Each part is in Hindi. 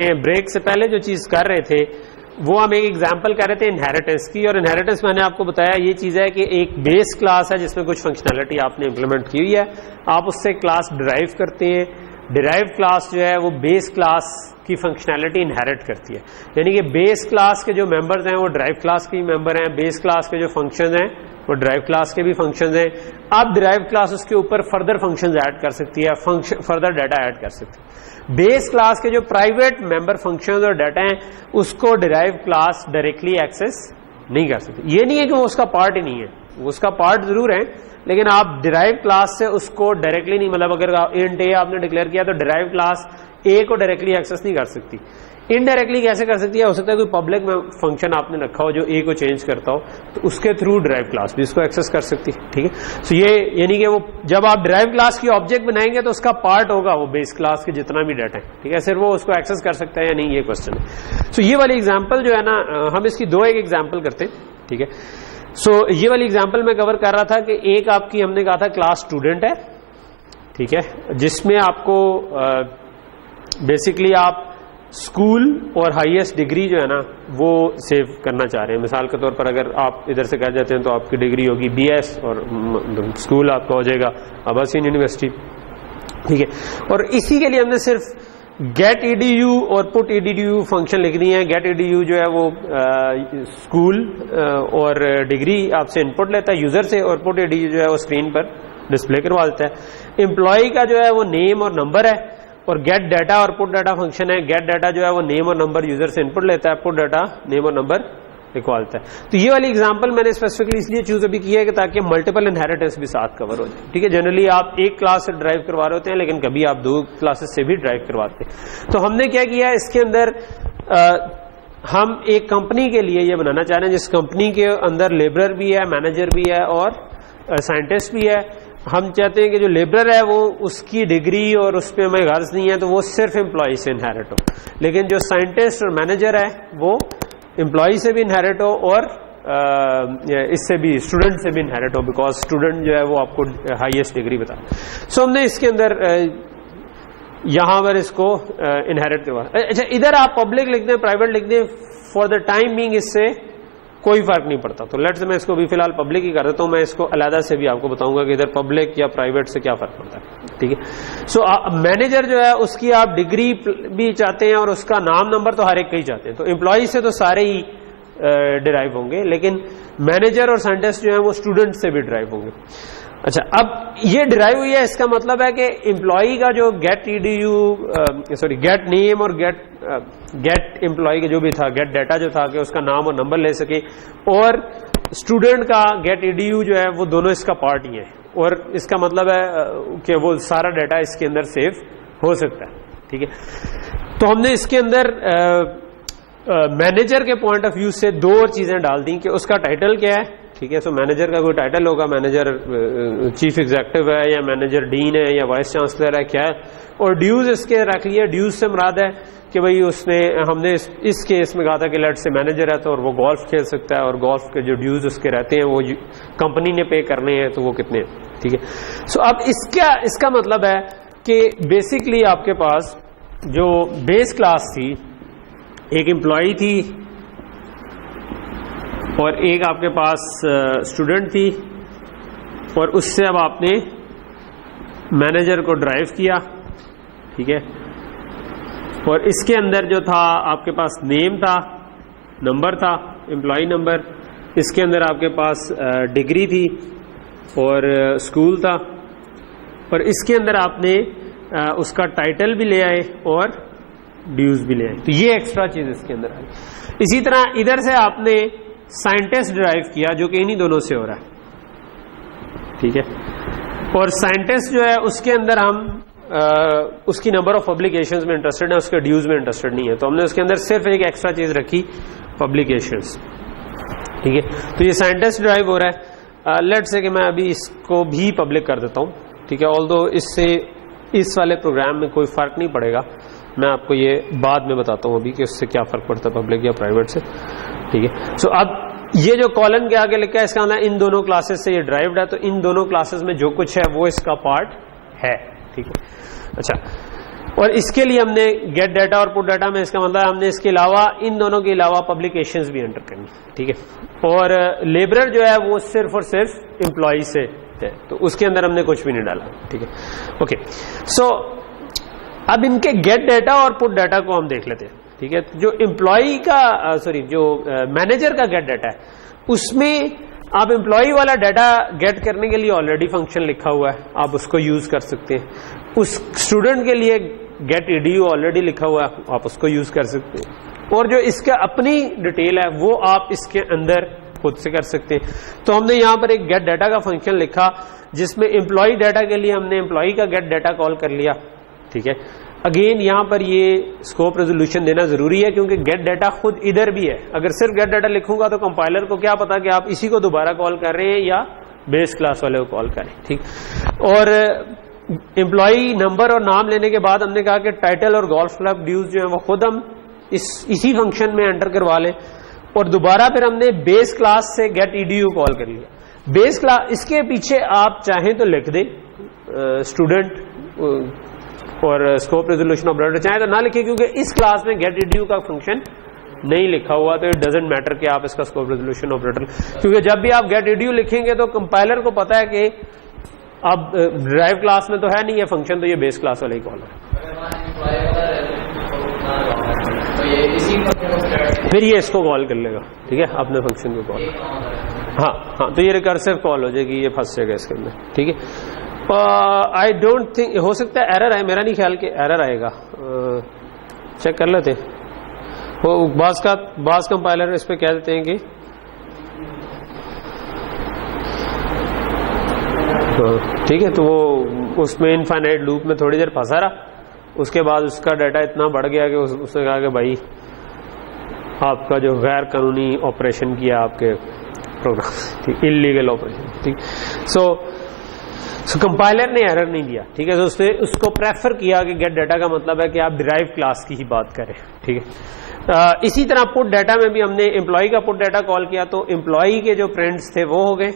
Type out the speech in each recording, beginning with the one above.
ब्रेक से पहले जो चीज कर रहे थे वो हम एक एग्जांपल कर रहे थे इनहेरिटेंस की। और इनहेरिटेंस मैंने आपको बताया ये चीज है कि एक बेस क्लास है जिसमें कुछ फंक्शनैलिटी आपने इंप्लीमेंट की हुई है, आप उससे क्लास डिराइव करते हैं। डिराइव क्लास जो है वो बेस क्लास की फंक्शनैलिटी इनहेरिट करती है, यानी कि बेस क्लास के जो मेंबर्स हैं वो डिराइव क्लास के मेंबर हैं, बेस क्लास के जो फंक्शन हैं वो डिराइव क्लास के भी फंक्शंस हैं। अब डिराइव क्लास उसके ऊपर फर्दर फंक्शंस ऐड कर सकती है, फर्दर डाटा ऐड कर सकती है। बेस क्लास के जो प्राइवेट मेंबर फंक्शंस और डाटा हैं उसको डिराइव क्लास डायरेक्टली एक्सेस नहीं कर सकती। ये नहीं है कि वो उसका पार्ट ही नहीं है, वो उसका पार्ट जरूर है, लेकिन आप डिराइव क्लास से उसको डायरेक्टली नहीं, मतलब अगर इंट ए आपने डिक्लेयर किया तो डिराइव क्लास ए को डायरेक्टली एक्सेस नहीं कर सकती। इनडायरेक्टली कैसे कर सकती है? हो सकता है कोई पब्लिक में फंक्शन आपने रखा हो जो ए को चेंज करता हो, तो उसके थ्रू डिराइव क्लास भी इसको एक्सेस कर सकती है। ठीक है, सो ये यानी कि वो जब आप डिराइव क्लास की ऑब्जेक्ट बनाएंगे तो उसका पार्ट होगा वो बेस क्लास के जितना भी डाटा है। ठीक है, सिर्फ वो उसको एक्सेस कर सकता है या नहीं, ये क्वेश्चन है। सो ये वाली एग्जाम्पल जो है ना, हम इसकी दो एक एग्जाम्पल करते हैं। ठीक है, सो ये वाली एग्जाम्पल मैं कवर कर रहा था कि एक आपकी हमने कहा था क्लास स्टूडेंट है, ठीक है, जिसमें आपको बेसिकली आप स्कूल और हाईएस्ट डिग्री जो है ना वो सेव करना चाह रहे हैं। मिसाल के तौर पर अगर आप इधर से कर जाते हैं तो आपकी डिग्री होगी बीएस और स्कूल आपका हो जाएगा अब्बासियन यूनिवर्सिटी। ठीक है, और इसी के लिए हमने सिर्फ गेट ईडीयू और पुट ईडीयू फंक्शन लिखनी है। गेट ईडीयू जो है वो स्कूल और डिग्री आपसे इनपुट लेता है यूजर से, और पुट ईडीयू जो है वो स्क्रीन पर डिस्प्ले करवा देता है। एम्प्लॉय का जो है वो नेम और नंबर है, और गेट डाटा और पुट डाटा फंक्शन है। गेट डाटा जो है वो नेम और नंबर यूजर से इनपुट लेता है, पुट डाटा नेम और नंबर लिखवाता है। तो ये वाली एग्जांपल मैंने स्पेसिफिकली इसलिए चूज अभी किया है कि ताकि मल्टीपल इनहेरिटेंस भी साथ कवर हो जाए। ठीक है, जनरली आप एक क्लास से ड्राइव करवा रहे होते हैं, लेकिन कभी आप दो क्लासेस से भी ड्राइव करवाते हैं। तो हमने क्या किया है इसके अंदर, हम एक कंपनी के लिए ये बनाना चाह रहे हैं जिस कंपनी के अंदर लेबरर भी है, मैनेजर भी है और साइंटिस्ट भी है। हम चाहते हैं कि जो लेबरर है वो उसकी डिग्री और उस पर हमें गर्ज नहीं है तो वो सिर्फ एम्प्लॉय से इनहेरिट हो, लेकिन जो साइंटिस्ट और मैनेजर है वो एम्प्लॉय से भी इनहेरिट हो और इससे भी स्टूडेंट से भी इनहेरिट हो, बिकॉज स्टूडेंट जो है वो आपको हाईएस्ट डिग्री बता। सो हमने इसके अंदर यहां पर इसको इनहेरिट करवा। अच्छा, इधर आप पब्लिक लिख दें, प्राइवेट लिख दें, फॉर द टाइम बीइंग इससे कोई फर्क नहीं पड़ता। तो लेट्स मैं इसको भी फिलहाल पब्लिक ही कर देता हूं, मैं इसको अलहदा से भी आपको बताऊंगा कि इधर पब्लिक या प्राइवेट से क्या फर्क पड़ता है। ठीक है, सो मैनेजर जो है उसकी आप डिग्री भी चाहते हैं और उसका नाम नंबर तो हर एक का ही चाहते हैं। तो एम्प्लॉय से तो सारे ही डिराइव होंगे, लेकिन मैनेजर और साइंटिस्ट जो है वो स्टूडेंट से भी डिराइव होंगे। अच्छा, अब ये डिराइव हुई है, इसका मतलब है कि एम्प्लॉय का जो get EDU sorry get name और गेट एम्प्लॉय के जो भी था, गेट डाटा जो था कि उसका नाम और नंबर ले सके, और स्टूडेंट का गेट ईडीयू जो है वो दोनों इसका पार्ट ही है, और इसका मतलब है कि वो सारा डाटा इसके अंदर सेव हो सकता है। ठीक है, तो हमने इसके अंदर मैनेजर के पॉइंट ऑफ व्यू से दो और चीजें डाल दी कि उसका टाइटल क्या है। ठीक है, सो मैनेजर का कोई टाइटल होगा, मैनेजर चीफ एग्जीक्यूटिव है या मैनेजर डीन है या वाइस चांसलर है, क्या है। और ड्यूज इसके रख लिया। ड्यूज से मुराद है कि भाई उसने, हमने इस केस में कहा था कि लेट से मैनेजर है तो और वो गोल्फ खेल सकता है, और गोल्फ के जो ड्यूज उसके रहते हैं वो कंपनी ने पे करने हैं, तो वो कितने हैं। ठीक है, सो अब इसका मतलब है कि बेसिकली आपके पास जो बेस क्लास थी, एक एम्प्लॉय थी और एक आपके पास स्टूडेंट थी, और उससे अब आपने मैनेजर को ड्राइव किया। ठीक है, और इसके अंदर जो था आपके पास नेम था, नंबर था, एम्प्लॉय नंबर, इसके अंदर आपके पास डिग्री थी और स्कूल था, और इसके अंदर आपने उसका टाइटल भी ले आए और ड्यूज भी ले आए। तो ये एक्स्ट्रा चीज इसके अंदर आई। इसी तरह इधर से आपने साइंटिस्ट ड्राइव किया जो कि इन्हीं दोनों से हो रहा है। ठीक है, और साइंटिस्ट जो है उसके अंदर हम उसकी नंबर ऑफ पब्लिकेशंस में इंटरेस्टेड है, उसके ड्यूज में इंटरेस्टेड नहीं है, तो हमने उसके अंदर सिर्फ एक एक्स्ट्रा चीज रखी, पब्लिकेशंस। ठीक है, तो ये साइंटिस्ट ड्राइव हो रहा है। लेट्स से कि मैं अभी इसको भी पब्लिक कर देता हूं। ठीक है, ऑल्दो इससे इस वाले प्रोग्राम में कोई फर्क नहीं पड़ेगा, मैं आपको ये बाद में बताता हूं अभी कि उससे क्या फर्क पड़ता है पब्लिक या प्राइवेट से। ठीक है, सो अब ये जो कॉलन के आगे लिखा है इसका मतलब इन दोनों क्लासेस से ये ड्राइव्ड है, तो इन दोनों क्लासेस में जो कुछ है वो इसका पार्ट है। ठीक है, अच्छा, और इसके लिए हमने गेट डाटा और पुट डाटा में इसका मतलब हमने इसके अलावा इन दोनों के अलावा पब्लिकेशंस भी एंटर करनी, ठीक है। और लेबरर जो है वो सिर्फ और सिर्फ एम्प्लॉय से है, तो उसके अंदर हमने कुछ भी नहीं डाला, ठीक है। ओके, सो अब इनके गेट डाटा और पुट डाटा को हम देख लेते हैं, ठीक है। जो एम्प्लॉय का जो मैनेजर का गेट डाटा है उसमें आप एम्प्लॉय वाला डाटा गेट करने के लिए ऑलरेडी फंक्शन लिखा हुआ है, आप उसको यूज कर सकते हैं। उस स्टूडेंट के लिए गेट edu ऑलरेडी लिखा हुआ है, आप उसको यूज कर सकते हैं। और जो इसका अपनी डिटेल है वो आप इसके अंदर खुद से कर सकते हैं। तो हमने यहां पर एक गेट डाटा का फंक्शन लिखा जिसमें एम्प्लॉय डाटा के लिए हमने एम्प्लॉय का गेट डाटा कॉल कर लिया, ठीक है। अगेन यहां पर ये स्कोप रेजोल्यूशन देना जरूरी है क्योंकि गेट डाटा खुद इधर भी है। अगर सिर्फ गेट डाटा लिखूंगा तो कंपाइलर को क्या पता कि आप इसी को दोबारा कॉल कर रहे हैं या बेस क्लास वाले को कॉल करें, ठीक। और एम्प्लॉय नंबर और नाम लेने के बाद हमने कहा कि टाइटल और गोल्फ क्लब ड्यूज जो है वो खुद हम इसी फंक्शन में एंटर करवा लें। और दोबारा फिर हमने बेस क्लास से गेट edu कॉल कर लिया। बेस क्लास इसके पीछे आप चाहें तो लिख दें स्टूडेंट और स्कोप रेजोल्यूशन ऑपरेटर, चाहे तो ना लिखे क्योंकि इस क्लास में गेट edu का फंक्शन नहीं लिखा हुआ, तो इट डजंट मैटर कि आप इसका स्कोप रेजोल्यूशन ऑपरेटर, क्योंकि जब भी आप गेट edu लिखेंगे तो कंपाइलर को पता है कि अब ड्राइव क्लास में तो है नहीं ये फंक्शन, तो ये बेस क्लास वाला ही कॉल है। फिर ये इसको कॉल कर लेगा, ठीक है, अपने फंक्शन को कॉल। हाँ, तो ये रिकर्सिव कॉल हो जाएगी, ये फंस जाएगा इसके अंदर, ठीक है। आई डोंट थिंक, हो सकता है एरर आए, मेरा नहीं ख्याल कि एरर आएगा, चेक कर लेते। वो बाज कंपाइलर इस पे कह देते हैं कि ठीक है, तो वो उसमें इनफाइनाइट लूप में थोड़ी देर फंसा रहा, उसके बाद उसका डाटा इतना बढ़ गया कि उसने कहा कि भाई आपका जो गैर कानूनी ऑपरेशन किया आपके प्रोग्राम, ठीक, इलीगल ऑपरेशन, ठीक। सो कंपाइलर ने एरर नहीं दिया, ठीक है। तो उसने उसको प्रेफर किया कि गेट डाटा का मतलब है कि आप डिराइव क्लास की ही बात करें, ठीक है। इसी तरह पुट डाटा में भी हमने एम्प्लॉय का पुट डाटा कॉल किया, तो एम्प्लॉय के जो प्रिंट्स थे वो हो गए,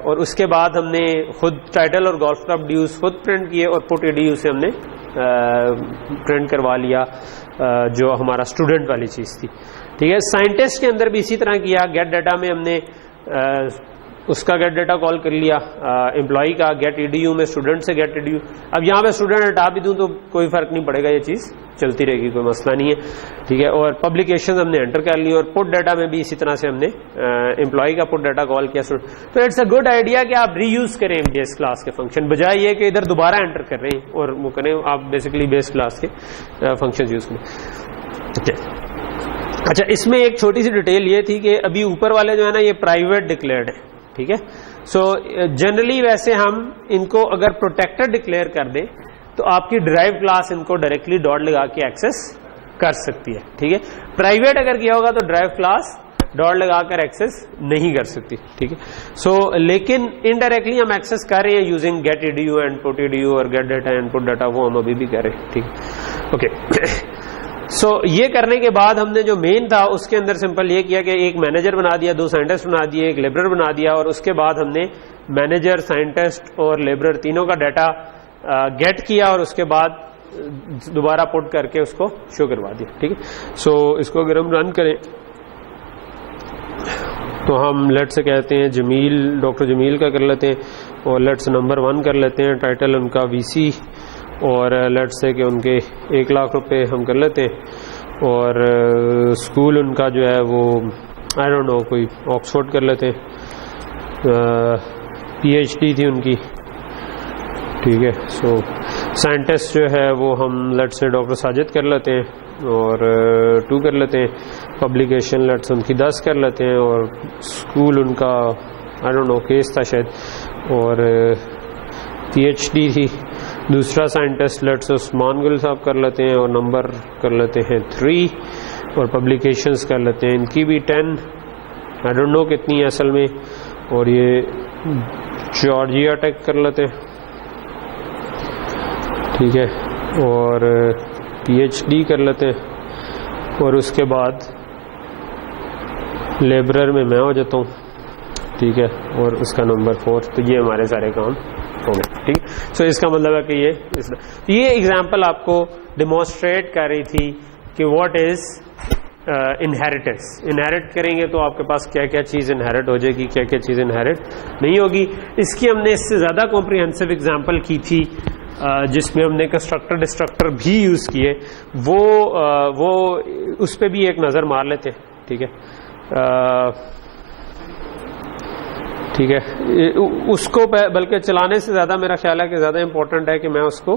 और उसके बाद हमने खुद टाइटल और गोल्फ क्लब ड्यूज खुद प्रिंट किए और पुट edu से हमने प्रिंट करवा लिया जो हमारा स्टूडेंट वाली चीज थी, ठीक है। साइंटिस्ट के अंदर भी इसी तरह किया, गेट डाटा में हमने उसका गेट डाटा कॉल कर लिया, एम्प्लॉय का गेट edu में स्टूडेंट से गेट edu। अब यहाँ पे स्टूडेंट हटा भी दूं तो कोई फर्क नहीं पड़ेगा, ये चीज चलती रहेगी, कोई मसला नहीं है, ठीक है। और पब्लिकेशन हमने एंटर कर ली, और पुट डाटा में भी इसी तरह से हमने एम्प्लॉय का पुट डाटा कॉल किया। तो इट्स अ गुड आइडिया कि आप रीयूज करें बेस क्लास के फंक्शन, बजाय ये कि इधर दोबारा एंटर कर रहे हैं और वो करें, आप बेसिकली बेस क्लास के फंक्शन यूज करें, ठीक है। अच्छा, इसमें एक छोटी सी डिटेल ये थी कि अभी ऊपर वाले जो है ना ये प्राइवेट डिक्लेयर्ड है, ठीक है। सो जनरली वैसे हम इनको अगर प्रोटेक्टेड डिक्लेयर कर दें तो आपकी ड्राइव क्लास इनको डायरेक्टली डॉट लगा के एक्सेस कर सकती है, ठीक है। प्राइवेट अगर किया होगा तो ड्राइव क्लास डॉट लगाकर एक्सेस नहीं कर सकती, ठीक है। सो लेकिन इनडायरेक्टली हम एक्सेस कर रहे हैं using get edu and put edu और get data and put data, वो हम अभी भी कर रहे हैं, ठीक है, ओके। सो ये करने के बाद हमने जो मेन था उसके अंदर सिंपल ये किया कि एक मैनेजर बना दिया, दो साइंटिस्ट बना दिए, एक लेबरर बना दिया, और उसके बाद हमने मैनेजर, साइंटिस्ट और लेबरर तीनों का डाटा गेट किया और उसके बाद दोबारा पुट करके उसको शो करवा दिया, ठीक है। सो इसको अगर हम रन करें तो हम लेट से कहते हैं जमील, डॉक्टर जमील का कर लेते हैं, और लेट से नंबर 1 कर लेते हैं, टाइटल उनका वीसी, और लेट से कि उनके 1 लाख रुपए हम कर लेते हैं, और स्कूल उनका जो है वो आई डोंट नो कोई ऑक्सफोर्ड कर लेते हैं, PhD थी उनकी, ठीक है। सो साइंटिस्ट जो है वो हम लेट से डॉक्टर साजिद कर लेते हैं और 2 कर लेते हैं, पब्लिकेशन लेट से उनकी 10 कर लेते हैं, और स्कूल उनका आई डोंट नो केस था शायद, और PhD थी। दूसरा साइंटिस्ट लेट से उस्मान गुल साहब कर लेते हैं और नंबर कर लेते हैं 3, और पब्लिकेशंस कर लेते हैं इनकी भी 10, आई डोंट नो कितनी है असल में, और ये जॉर्जिया टेक कर लेते हैं, ठीक है, और PhD कर लेते हैं, और उसके बाद लेबरर में मैं हो जाता हूँ, ठीक है, और उसका नंबर 4। तो ये हमारे सारे काम हो गया, ठीक है। सो इसका मतलब है कि ये एग्जांपल आपको डिमॉन्स्ट्रेट कर रही थी कि व्हाट इज इनहेरिटेंस। इनहेरिट करेंगे तो आपके पास क्या क्या चीज इनहेरिट हो जाएगी, क्या क्या चीज इनहेरिट नहीं होगी। इसकी हमने इससे ज्यादा कॉम्प्रिहेंसिव एग्जांपल की थी जिसमें हमने कंस्ट्रक्टर डिस्ट्रक्टर भी यूज किए, वो उस पर भी एक नजर मार लेते हैं, ठीक है। ठीक है, उसको बल्कि चलाने से ज्यादा मेरा ख्याल है कि ज्यादा इंपॉर्टेंट है कि मैं उसको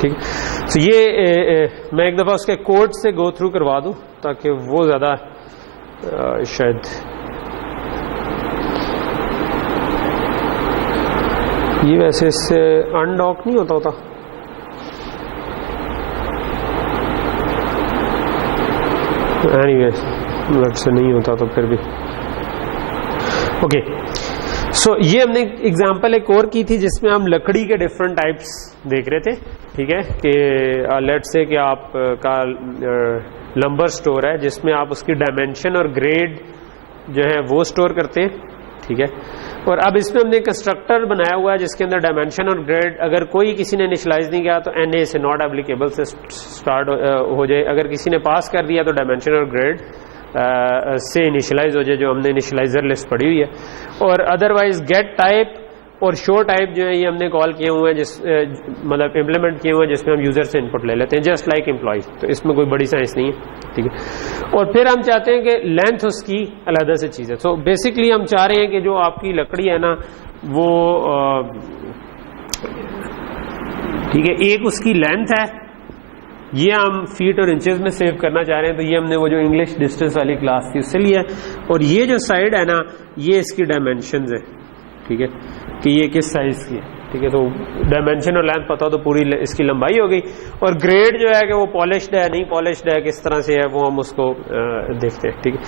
ठीक है। तो ये मैं एक दफा उसके कोड से गो थ्रू करवा दूं ताकि वो ज्यादा शायद ये वैसे इससे अनडॉक नहीं होता एनीवेज लट से नहीं होता तो फिर भी ओके। सो ये हमने एग्जांपल एक और की थी जिसमें हम लकड़ी के डिफरेंट टाइप्स देख रहे थे, ठीक है, कि लेट से कि आप का लंबर स्टोर है जिसमें आप उसकी डायमेंशन और ग्रेड जो है वो स्टोर करते हैं, ठीक है। और अब इसमें हमने कंस्ट्रक्टर बनाया हुआ है जिसके अंदर डायमेंशन और ग्रेड अगर कोई किसी ने इनिशियलाइज नहीं किया तो NA से नॉट एप्लीकेबल से स्टार्ट हो जाए, अगर किसी ने पास कर दिया तो डायमेंशन और ग्रेड से इनिशियलाइज हो जाए, जो हमने इनिशियलाइजर लिस्ट पढ़ी हुई है। और अदरवाइज गेट टाइप और शो टाइप जो है ये हमने कॉल किए हुए हैं, जिस मतलब इम्प्लीमेंट किए हुए हैं जिसमें हम यूजर से इनपुट ले लेते हैं जस्ट लाइक एम्प्लॉय, तो इसमें कोई बड़ी साइंस नहीं है, ठीक है। और फिर हम चाहते हैं कि लेंथ उसकी अलग से चीज है। सो बेसिकली हम चाह रहे हैं कि जो आपकी लकड़ी है ना वो ठीक है, एक उसकी लेंथ है, ये हम फीट और इंचेस में सेव करना चाह रहे हैं, तो ये हमने वो जो इंग्लिश डिस्टेंस वाली क्लास थी उससे लिया। और ये जो साइड है ना ये इसकी डायमेंशंस है, ठीक है, कि ये किस साइज की है, ठीक है। तो डायमेंशन और लेंथ पता हो तो पूरी इसकी लंबाई हो गई। और ग्रेड जो है कि वो पॉलिश्ड है नहीं पॉलिश्ड है किस तरह से है वो हम उसको देखते हैं, ठीक है।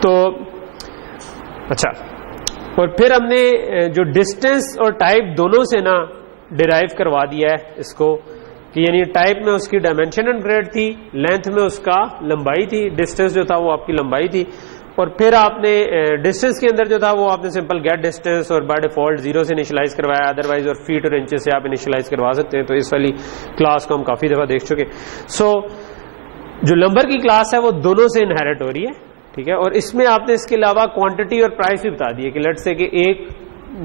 तो अच्छा, और फिर हमने जो डिस्टेंस और टाइप दोनों से ना डिराइव करवा दिया है इसको, कि यानी टाइप में उसकी डायमेंशन एंड ग्रेड थी, लेंथ में उसका लंबाई थी, डिस्टेंस जो था वो आपकी लंबाई थी। और फिर आपने डिस्टेंस के अंदर जो था वो आपने सिंपल गेट डिस्टेंस और बाय डिफॉल्ट 0 से इनिशियलाइज करवाया, अदरवाइज और फीट और इंचेस से आप इनिशियलाइज करवा सकते हैं। तो इस वाली क्लास को हम काफी दफा देख चुके। सो जो नंबर की क्लास है वो दोनों से इनहेरिट हो रही है, ठीक है। और इसमें आपने इसके अलावा क्वांटिटी और प्राइस भी बता दी है कि लेट से कि एक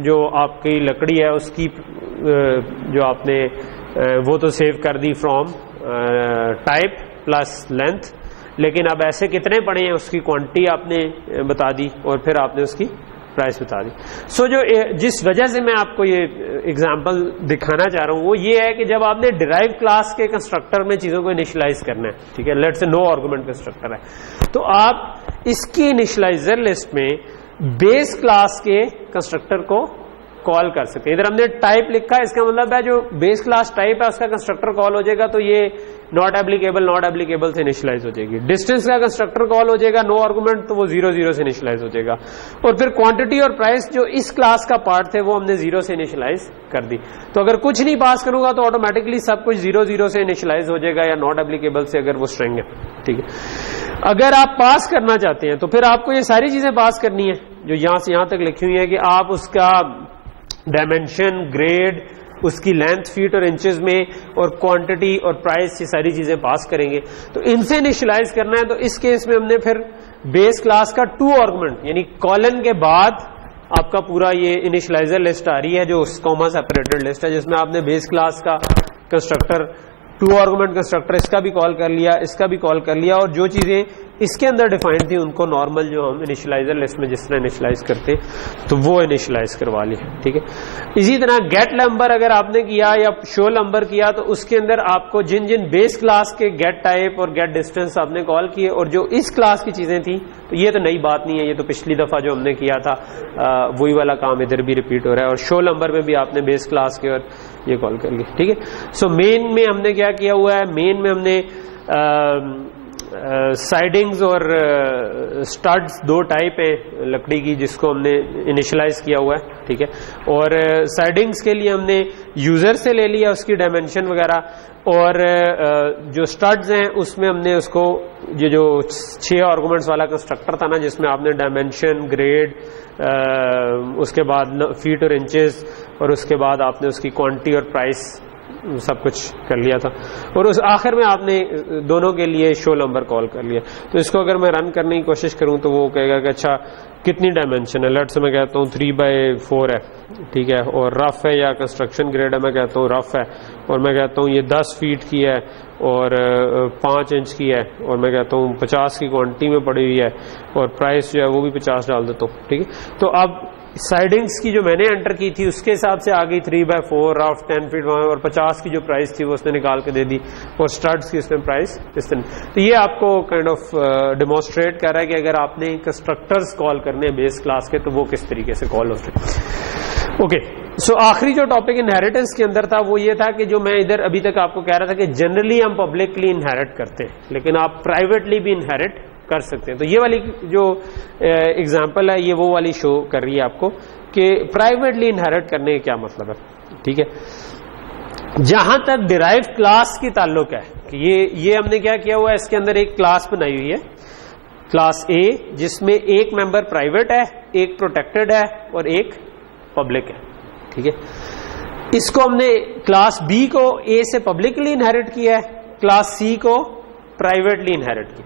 जो आपकी लकड़ी है उसकी जो आपने वो तो सेव कर दी फ्रॉम टाइप प्लस लेंथ, लेकिन अब ऐसे कितने पड़े हैं उसकी क्वांटिटी आपने बता दी और फिर आपने उसकी प्राइस बता दी। सो जो जिस वजह से मैं आपको ये एग्जांपल दिखाना चाह रहा हूं वो ये है कि जब आपने डिराइव क्लास के कंस्ट्रक्टर में चीजों को इनिशियलाइज करना है, ठीक है, let's say no argument constructor है, तो आप इसकी इनिशियलाइजर लिस्ट में बेस क्लास के कंस्ट्रक्टर को कॉल कर सकते हैं। इधर हमने टाइप लिखा है, इसका मतलब है जो बेस क्लास टाइप है उसका कंस्ट्रक्टर कॉल हो जाएगा तो ये नॉट एप्लीकेबल से इनिशियलाइज हो जाएगी। डिस्टेंस का कंस्ट्रक्टर कॉल हो जाएगा नो आर्गुमेंट तो वो 0 से इनिशियलाइज हो जाएगा। और फिर क्वांटिटी और प्राइस जो इस क्लास का पार्ट थे वो हमने 0 से इनिशियलाइज कर दी। तो अगर कुछ नहीं पास करूंगा तो ऑटोमेटिकली सब कुछ 0 से इनिशियलाइज हो जाएगा या नॉट एप्लीकेबल से अगर वो स्ट्रिंग है, ठीक है। अगर आप पास करना चाहते हैं तो फिर आपको ये सारी चीजें पास करनी है जो यहां से यहां तक लिखी हुई है कि आप उसका डायमेंशन, ग्रेड, उसकी लेंथ फीट और इंचेस में और क्वांटिटी और प्राइस ये सारी चीजें पास करेंगे। तो इनसे इनिशियलाइज करना है। तो इस केस में हमने फिर बेस क्लास का 2 आर्गुमेंट यानी कॉलन के बाद आपका पूरा ये इनिशियलाइजर लिस्ट आ रही है जो कॉमा सेपरेटेड लिस्ट है जिसमें आपने बेस क्लास का कंस्ट्रक्टर 2 आर्गुमेंट कंस्ट्रक्टर इसका भी कॉल कर लिया, इसका भी कॉल कर लिया और जो चीजें इसके अंदर डिफाइंड थी उनको नॉर्मल जो हम इनिशियलाइजर लिस्ट में जिस तरह इनिशियलाइज करते तो वो इनिशियलाइज करवा ली, ठीक है। इसी तरह गेट नंबर अगर आपने किया या शो नंबर किया तो उसके अंदर आपको जिन जिन बेस क्लास के गेट टाइप और गेट डिस्टेंस आपने कॉल किए और जो इस क्लास की चीजें थी तो ये तो नई बात नहीं है, ये तो पिछली दफा जो हमने किया था वही वाला काम इधर भी रिपीट हो रहा है। और शो नंबर में भी आपने बेस क्लास के और ये कॉल कर लिया, ठीक है। सो मेन में हमने क्या किया हुआ है, मेन में हमने साइडिंग्स और स्टड्स दो टाइप है लकड़ी की जिसको हमने इनिशियलाइज किया हुआ है, ठीक है। और साइडिंग्स के लिए हमने यूजर से ले लिया उसकी डायमेंशन वगैरह, और जो स्टड्स हैं उसमें हमने उसको ये जो 6 आर्गुमेंट्स वाला कंस्ट्रक्टर था ना जिसमें आपने डायमेंशन, ग्रेड, उसके बाद फीट और इंचेस, और उसके बाद आपने उसकी क्वांटिटी और प्राइस सब कुछ कर लिया था, और उस आखिर में आपने दोनों के लिए शो नंबर कॉल कर लिया। तो इसको अगर मैं रन करने की कोशिश करूं तो वो कहेगा कि अच्छा कितनी डायमेंशन है, लेट्स मैं कहता हूँ 3/4 है, ठीक है, और रफ है या कंस्ट्रक्शन ग्रेड है, मैं कहता हूँ रफ है, और मैं कहता हूँ ये 10 फीट की है और 5 इंच की है, और मैं कहता हूँ 50 की क्वांटिटी में पड़ी हुई है, और प्राइस जो है वो भी 50 डाल देता हूँ, ठीक है। तो अब साइडिंग्स की जो मैंने एंटर की थी उसके हिसाब से आ गई 3/4 रफ 10 फीट, और 50 की जो प्राइस थी वो उसने निकाल के दे दी, और स्टड्स की उसने प्राइस इस तरह। तो ये आपको काइंड ऑफ डिमॉन्स्ट्रेट कर रहा है कि अगर आपने कंस्ट्रक्टर्स कॉल करने बेस क्लास के तो वो किस तरीके से कॉल होते हैं। ओके, सो आखिरी जो टॉपिक इनहेरिटेंस के अंदर था वो ये था कि जो मैं इधर अभी तक आपको कह रहा था कि जनरली हम पब्लिकली इनहेरिट करते हैं लेकिन आप प्राइवेटली भी इनहेरिट कर सकते हैं। तो ये वाली जो एग्जांपल है ये वो वाली शो कर रही है आपको कि प्राइवेटली इनहेरिट करने का क्या मतलब है, ठीक है। जहां तक डिराइव क्लास की ताल्लुक है कि ये हमने क्या किया हुआ है, इसके अंदर एक क्लास बनाई हुई है, क्लास ए, जिसमें एक मेंबर प्राइवेट है, एक प्रोटेक्टेड है और एक पब्लिक है, ठीक है। इसको हमने क्लास बी को ए से पब्लिकली इनहेरिट किया है, क्लास सी को प्राइवेटली इनहेरिट किया।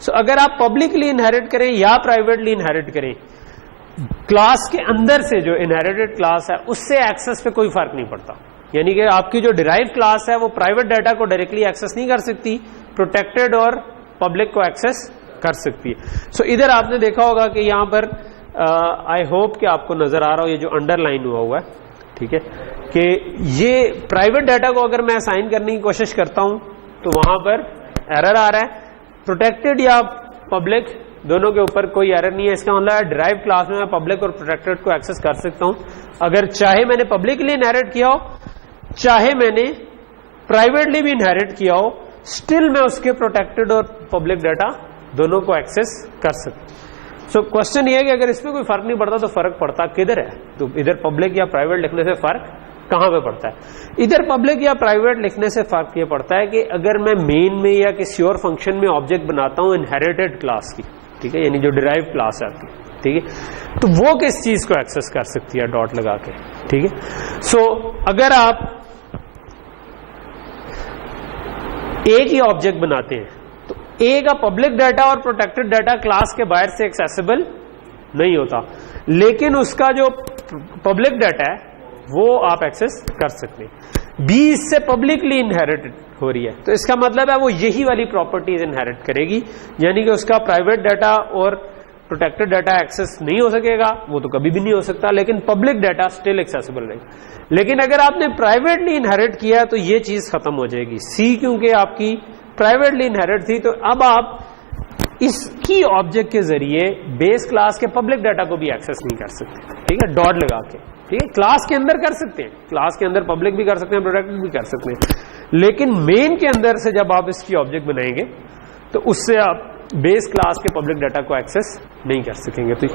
सो अगर आप पब्लिकली इनहेरिट करें या प्राइवेटली इनहेरिट करें, क्लास के अंदर से जो इनहेरिटेड क्लास है उससे एक्सेस पे कोई फर्क नहीं पड़ता। यानी कि आपकी जो डिराइव क्लास है वो प्राइवेट डाटा को डायरेक्टली एक्सेस नहीं कर सकती, प्रोटेक्टेड और पब्लिक को एक्सेस कर सकती है। सो इधर आपने देखा होगा कि यहां पर आई होप कि आपको नजर आ रहा हो ये जो अंडरलाइन हुआ है, ठीक है, कि ये प्राइवेट डाटा को अगर मैं असाइन करने की कोशिश करता हूं तो वहां पर एरर आ रहा है। प्रोटेक्टेड या पब्लिक दोनों के ऊपर कोई एरर नहीं है। इसका मतलब है डिराइव क्लास में मैं पब्लिक और प्रोटेक्टेड को एक्सेस कर सकता हूं। अगर चाहे मैंने पब्लिकली इनहेरिट किया हो, चाहे मैंने प्राइवेटली भी इनहेरिट किया हो, स्टिल मैं उसके प्रोटेक्टेड और पब्लिक डाटा दोनों को एक्सेस कर सकता। सो क्वेश्चन ये है कि अगर इसमें कोई फर्क नहीं पड़ता तो फर्क पड़ता किधर है? तो इधर पब्लिक या प्राइवेट लिखने से फर्क कहां पे पड़ता है? इधर पब्लिक या प्राइवेट लिखने से फर्क ये पड़ता है कि अगर मैं मेन में या किसी और फंक्शन में ऑब्जेक्ट बनाता हूं इनहेरिटेड क्लास की, ठीक है, यानी जो डिराइव क्लास है आपकी, ठीक है, तो वो किस चीज को एक्सेस कर सकती है डॉट लगा के, ठीक है। सो अगर आप एक ही ऑब्जेक्ट बनाते हैं तो ए का पब्लिक डाटा और प्रोटेक्टेड डाटा क्लास के बाहर से एक्सेसिबल नहीं होता, लेकिन उसका जो पब्लिक डाटा है वो आप एक्सेस कर सकते हैं। बी इससे पब्लिकली इनहेरिटेड हो रही है तो इसका मतलब है वो यही वाली प्रॉपर्टीज इनहेरिट करेगी, यानी कि उसका प्राइवेट डाटा और प्रोटेक्टेड डाटा एक्सेस नहीं हो सकेगा, वो तो कभी भी नहीं हो सकता, लेकिन पब्लिक डाटा स्टिल एक्सेसिबल रहेगा। लेकिन अगर आपने प्राइवेटली इनहेरिट किया तो ये चीज खत्म हो जाएगी। सी क्योंकि आपकी प्राइवेटली इनहेरिट थी तो अब आप इसकी ऑब्जेक्ट के जरिए बेस क्लास के पब्लिक डाटा को भी एक्सेस नहीं कर सकते, ठीक है, डॉट लगा के, ठीक है। क्लास के अंदर कर सकते हैं, क्लास के अंदर पब्लिक भी कर सकते हैं, प्रोटेक्टेड भी कर सकते हैं, लेकिन मेन के अंदर से जब आप इसकी ऑब्जेक्ट बनाएंगे तो उससे आप बेस क्लास के पब्लिक डाटा को एक्सेस नहीं कर सकेंगे। तो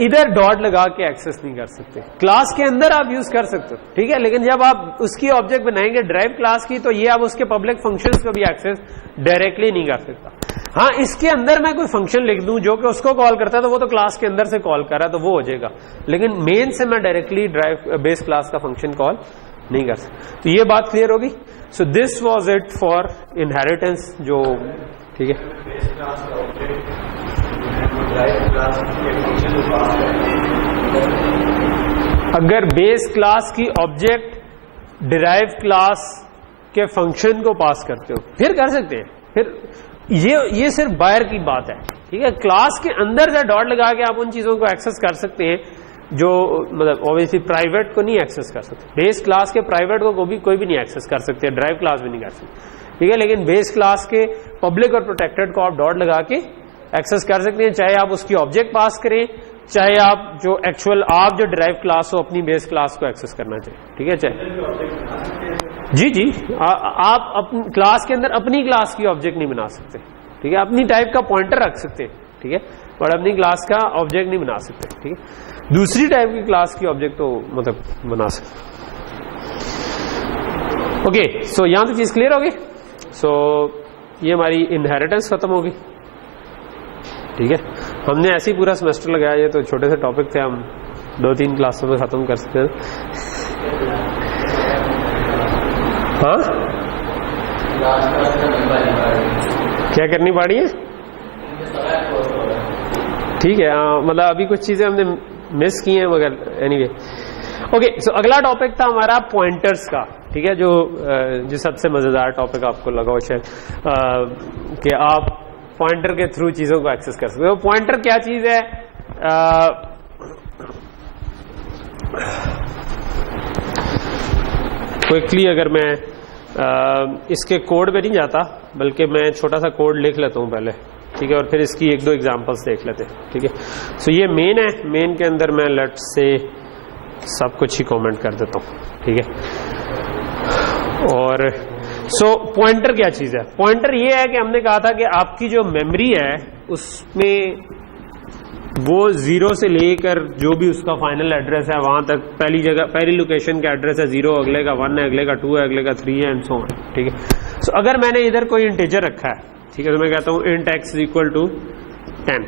इधर डॉट लगा के एक्सेस नहीं कर सकते, क्लास के अंदर आप यूज कर सकते हो, ठीक है, लेकिन जब आप उसकी ऑब्जेक्ट बनाएंगे ड्राइव क्लास की तो ये आप उसके पब्लिक फंक्शंस को भी एक्सेस डायरेक्टली नहीं कर सकता। हाँ, इसके अंदर मैं कोई फंक्शन लिख दूं जो कि उसको कॉल करता है तो वो तो क्लास के अंदर से कॉल कर रहा है तो वो हो जाएगा, लेकिन मेन से मैं डायरेक्टली ड्राइव बेस क्लास का फंक्शन कॉल नहीं कर सकता। तो ये बात क्लियर होगी। So this was it for inheritance, जो ठीक है। अगर बेस क्लास की ऑब्जेक्ट डिराइव क्लास के फंक्शन को पास करते हो फिर कर सकते हैं, फिर ये सिर्फ बाहर की बात है, ठीक है। क्लास के अंदर से डॉट लगा के आप उन चीजों को एक्सेस कर सकते हैं जो मतलब ऑब्वियसली प्राइवेट को नहीं एक्सेस कर सकते। बेस क्लास के प्राइवेट को कोई भी नहीं एक्सेस कर सकते, ड्राइव क्लास भी नहीं कर सकते, ठीक है, लेकिन बेस क्लास के पब्लिक और प्रोटेक्टेड को आप डॉट लगा के एक्सेस कर सकते हैं, चाहे आप उसकी ऑब्जेक्ट पास करें, चाहे आप जो एक्चुअल आप जो डिराइव क्लास हो अपनी बेस क्लास को एक्सेस करना चाहिए, ठीक है। चाहे जी आप अपनी क्लास के अंदर अपनी क्लास की ऑब्जेक्ट नहीं बना सकते, ठीक है। अपनी टाइप का पॉइंटर रख सकते हैं, ठीक है, पर अपनी क्लास का ऑब्जेक्ट नहीं बना सकते, ठीक है। दूसरी टाइप की क्लास की ऑब्जेक्ट तो मतलब बना सकते। ओके, सो यहां तो चीज क्लियर होगी। सो ये हमारी इनहेरिटेंस खत्म होगी, ठीक है। हमने ऐसे ही पूरा सेमेस्टर लगाया, ये तो छोटे से टॉपिक थे, हम 2-3 क्लासों में खत्म कर सकते हैं। हाँ, क्या करनी पड़ी है, ठीक है। मतलब अभी कुछ चीजें हमने मिस की हैं मगर एनीवे। ओके, सो अगला टॉपिक था हमारा पॉइंटर्स का, ठीक है, जो सबसे मजेदार टॉपिक आपको लगा हो शायद, कि आप पॉइंटर के थ्रू चीजों को एक्सेस कर सकते हो। पॉइंटर क्या चीज है, क्विकली अगर मैं इसके कोड पे नहीं जाता, बल्कि मैं छोटा सा कोड लिख लेता हूं पहले, ठीक है, और फिर इसकी 1-2 एग्जांपल्स देख लेते हैं, ठीक है। सो ये मेन है, मेन के अंदर मैं लेट्स से सब कुछ ही कमेंट कर देता हूं, ठीक है। और सो पॉइंटर क्या चीज है, पॉइंटर ये है कि हमने कहा था कि आपकी जो मेमोरी है उसमें वो 0 से लेकर जो भी उसका फाइनल एड्रेस है वहां तक, पहली जगह पहली लोकेशन का एड्रेस है 0, अगले का 1 है, अगले का 2 है, अगले का 3 है, एंड सो ऑन, ठीक है। सो अगर मैंने इधर कोई इंटीजर रखा है, ठीक है, तो मैं कहता हूं int x इक्वल टू 10,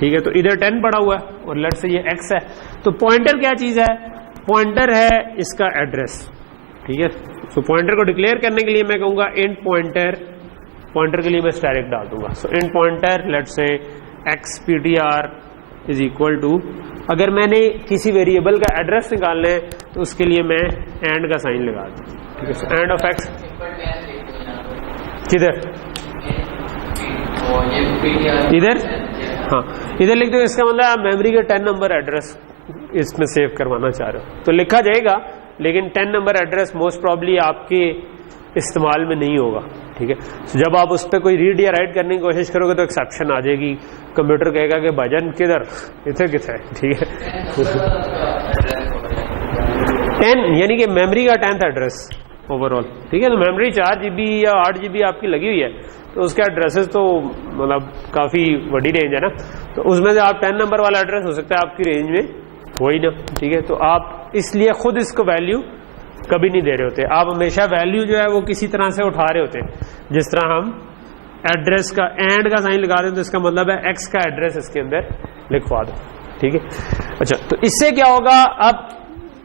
ठीक है, तो इधर 10 पड़ा हुआ है और लेट से ये x है। तो पॉइंटर क्या चीज है, पॉइंटर है इसका एड्रेस, ठीक है। सो पॉइंटर को डिक्लेयर करने के लिए मैं कहूंगा int पॉइंटर, पॉइंटर के लिए मैं डायरेक्ट डाल दूंगा। So int pointer let's say x ptr is equal to, अगर मैंने किसी वेरिएबल का एड्रेस निकालना है तो उसके लिए मैं एंड का साइन लगा दूं, ठीक है। सो एंड ऑफ x किधर, इधर, हाँ इधर लिख दो। इसका मतलब आप मेमोरी के 10 नंबर एड्रेस इसमें सेव करवाना चाह रहे हो तो लिखा जाएगा, लेकिन 10 नंबर एड्रेस मोस्ट प्रॉब्ली आपके इस्तेमाल में नहीं होगा, ठीक है। so, जब आप उस पर कोई रीड या राइट करने की कोशिश करोगे तो एक्सेप्शन आ जाएगी, कंप्यूटर कहेगा कि भाईजान किधर, इधर किधर है, ठीक है। 10 यानी कि मेमोरी का 10th एड्रेस ओवरऑल, ठीक है। तो मेमोरी 4 GB या 8 GB आपकी लगी हुई है, तो उसके एड्रेसेस तो मतलब काफी बड़ी रेंज है ना, तो उसमें से आप 10 नंबर वाला एड्रेस हो सकता है आपकी रेंज में हो ही ना, ठीक है। तो आप इसलिए खुद इसको वैल्यू कभी नहीं दे रहे होते, आप हमेशा वैल्यू जो है वो किसी तरह से उठा रहे होते, जिस तरह हम एड्रेस का एंड का साइन लगा दें तो इसका मतलब है एक्स का एड्रेस इसके अंदर लिखवा दो, ठीक है। अच्छा, तो इससे क्या होगा, अब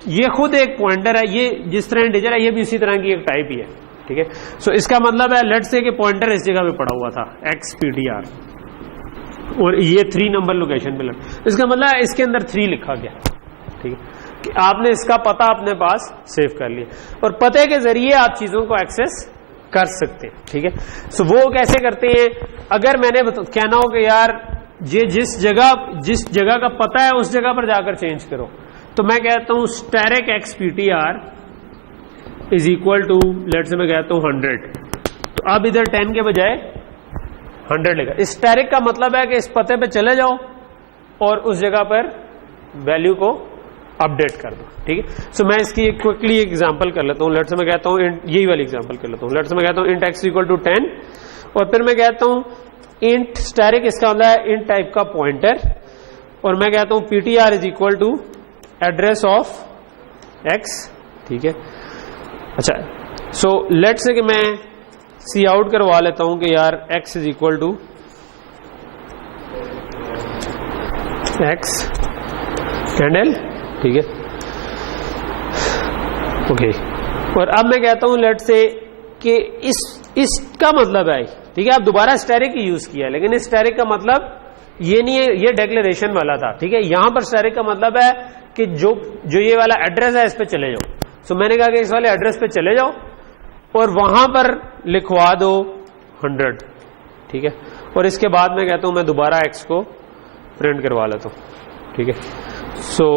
ये खुद एक पॉइंटर है, ये जिस तरह इंटीजर है ये भी इसी तरह की एक टाइप ही है, ठीक है। सो इसका मतलब है लेट्स से कि पॉइंटर इस जगह पे पड़ा हुआ था xptr और ये 3 नंबर लोकेशन पे लगा, इसका मतलब है इसके अंदर 3 लिखा गया, ठीक है, कि आपने इसका पता अपने पास सेव कर लिया और पते के जरिए आप चीजों को एक्सेस कर सकते हैं, ठीक है। सो वो कैसे करते हैं, अगर मैंने कहना हो कि यार ये जिस जगह का पता है उस जगह पर जाकर चेंज करो, तो मैं कहता हूं asterisk xptr is equal to, let's say मैं कहता हूं 100, तो अब इधर 10 के बजाय 100 लेगा। स्टैरिक का मतलब है कि इस पते पे चले जाओ और उस जगह पर वैल्यू को अपडेट कर दो, ठीक है। सो मैं इसकी क्विकली एग्जांपल कर लेता हूं, लेट से मैं कहता हूं यही वाली एग्जांपल कर लेता हूं, लेट से मैं कहता हूं int x इक्वल टू 10 और फिर मैं कहता हूं int स्टैरिक, इसका मतलब है int टाइप का पॉइंटर, और मैं कहता हूं ptr is equal to address of x, ठीक है। अच्छा, सो लेट से कि मैं सी आउट करवा लेता हूं कि यार x is equal to x candle, ठीक है, ओके। और अब मैं कहता हूं लेट से कि इसका मतलब है, ठीक है, आप दोबारा स्टैरिक ही यूज किया, लेकिन इस स्टैरिक का मतलब ये नहीं है, ये डिक्लेरेशन वाला था, ठीक है। यहां पर स्टैरिक का मतलब है कि जो ये वाला एड्रेस है इस पे चले जाओ। सो मैंने कहा कि इस वाले एड्रेस पे चले जाओ और वहां पर लिखवा दो 100, ठीक है। और इसके बाद मैं कहता हूं मैं दोबारा x को प्रिंट करवा लेता हूं, ठीक है। सो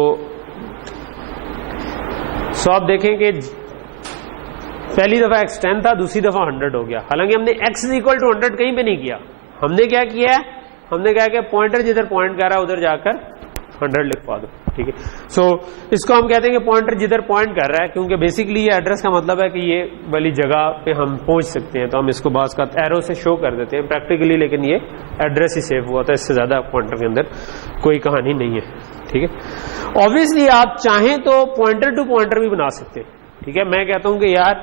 आप देखें कि पहली दफा x 10 था, दूसरी दफा 100 हो गया, हालांकि हमने x इज इक्वल टू 100 कहीं पे नहीं किया। हमने क्या किया है, हमने कहा कि पॉइंटर जिधर पॉइंट कर रहा है उधर जाकर 100 लिखवा दो, ठीक है। सो इसको हम कहते हैं कि पॉइंटर जिधर पॉइंट कर रहा है, क्योंकि बेसिकली ये एड्रेस का मतलब है कि ये वाली जगह पे हम पहुंच सकते हैं, तो हम इसको बास का एरो से शो कर देते हैं प्रैक्टिकली, लेकिन ये एड्रेस ही सेव हुआ था, इससे ज्यादा पॉइंटर के अंदर कोई कहानी नहीं है, ठीक है। ऑब्वियसली आप चाहें तो पॉइंटर टू पॉइंटर भी बना सकते हैं, ठीक है। मैं कहता हूं कि यार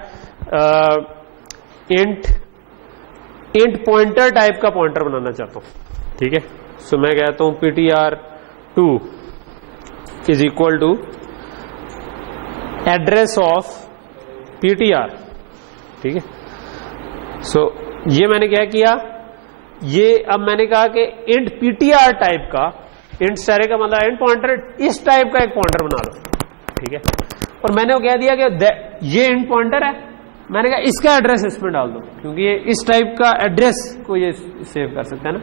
इंट पॉइंटर टाइप का पॉइंटर बनाना चाहता हूं, ठीक है। सो मैं कहता हूं ptr2 is equal to address of ptr, ठीक है। सो ये मैंने क्या किया, ये अब मैंने कहा कि इंट ptr टाइप का, इंट स्टैरिक का मतलब इंट पॉइंटर, इस टाइप का एक पॉइंटर बना लो, ठीक है। और मैंने वो कह दिया कि ये इंट पॉइंटर है, मैंने कहा इसका एड्रेस इसमें डाल दो, क्योंकि ये इस टाइप का एड्रेस को ये सेव कर सकता है ना।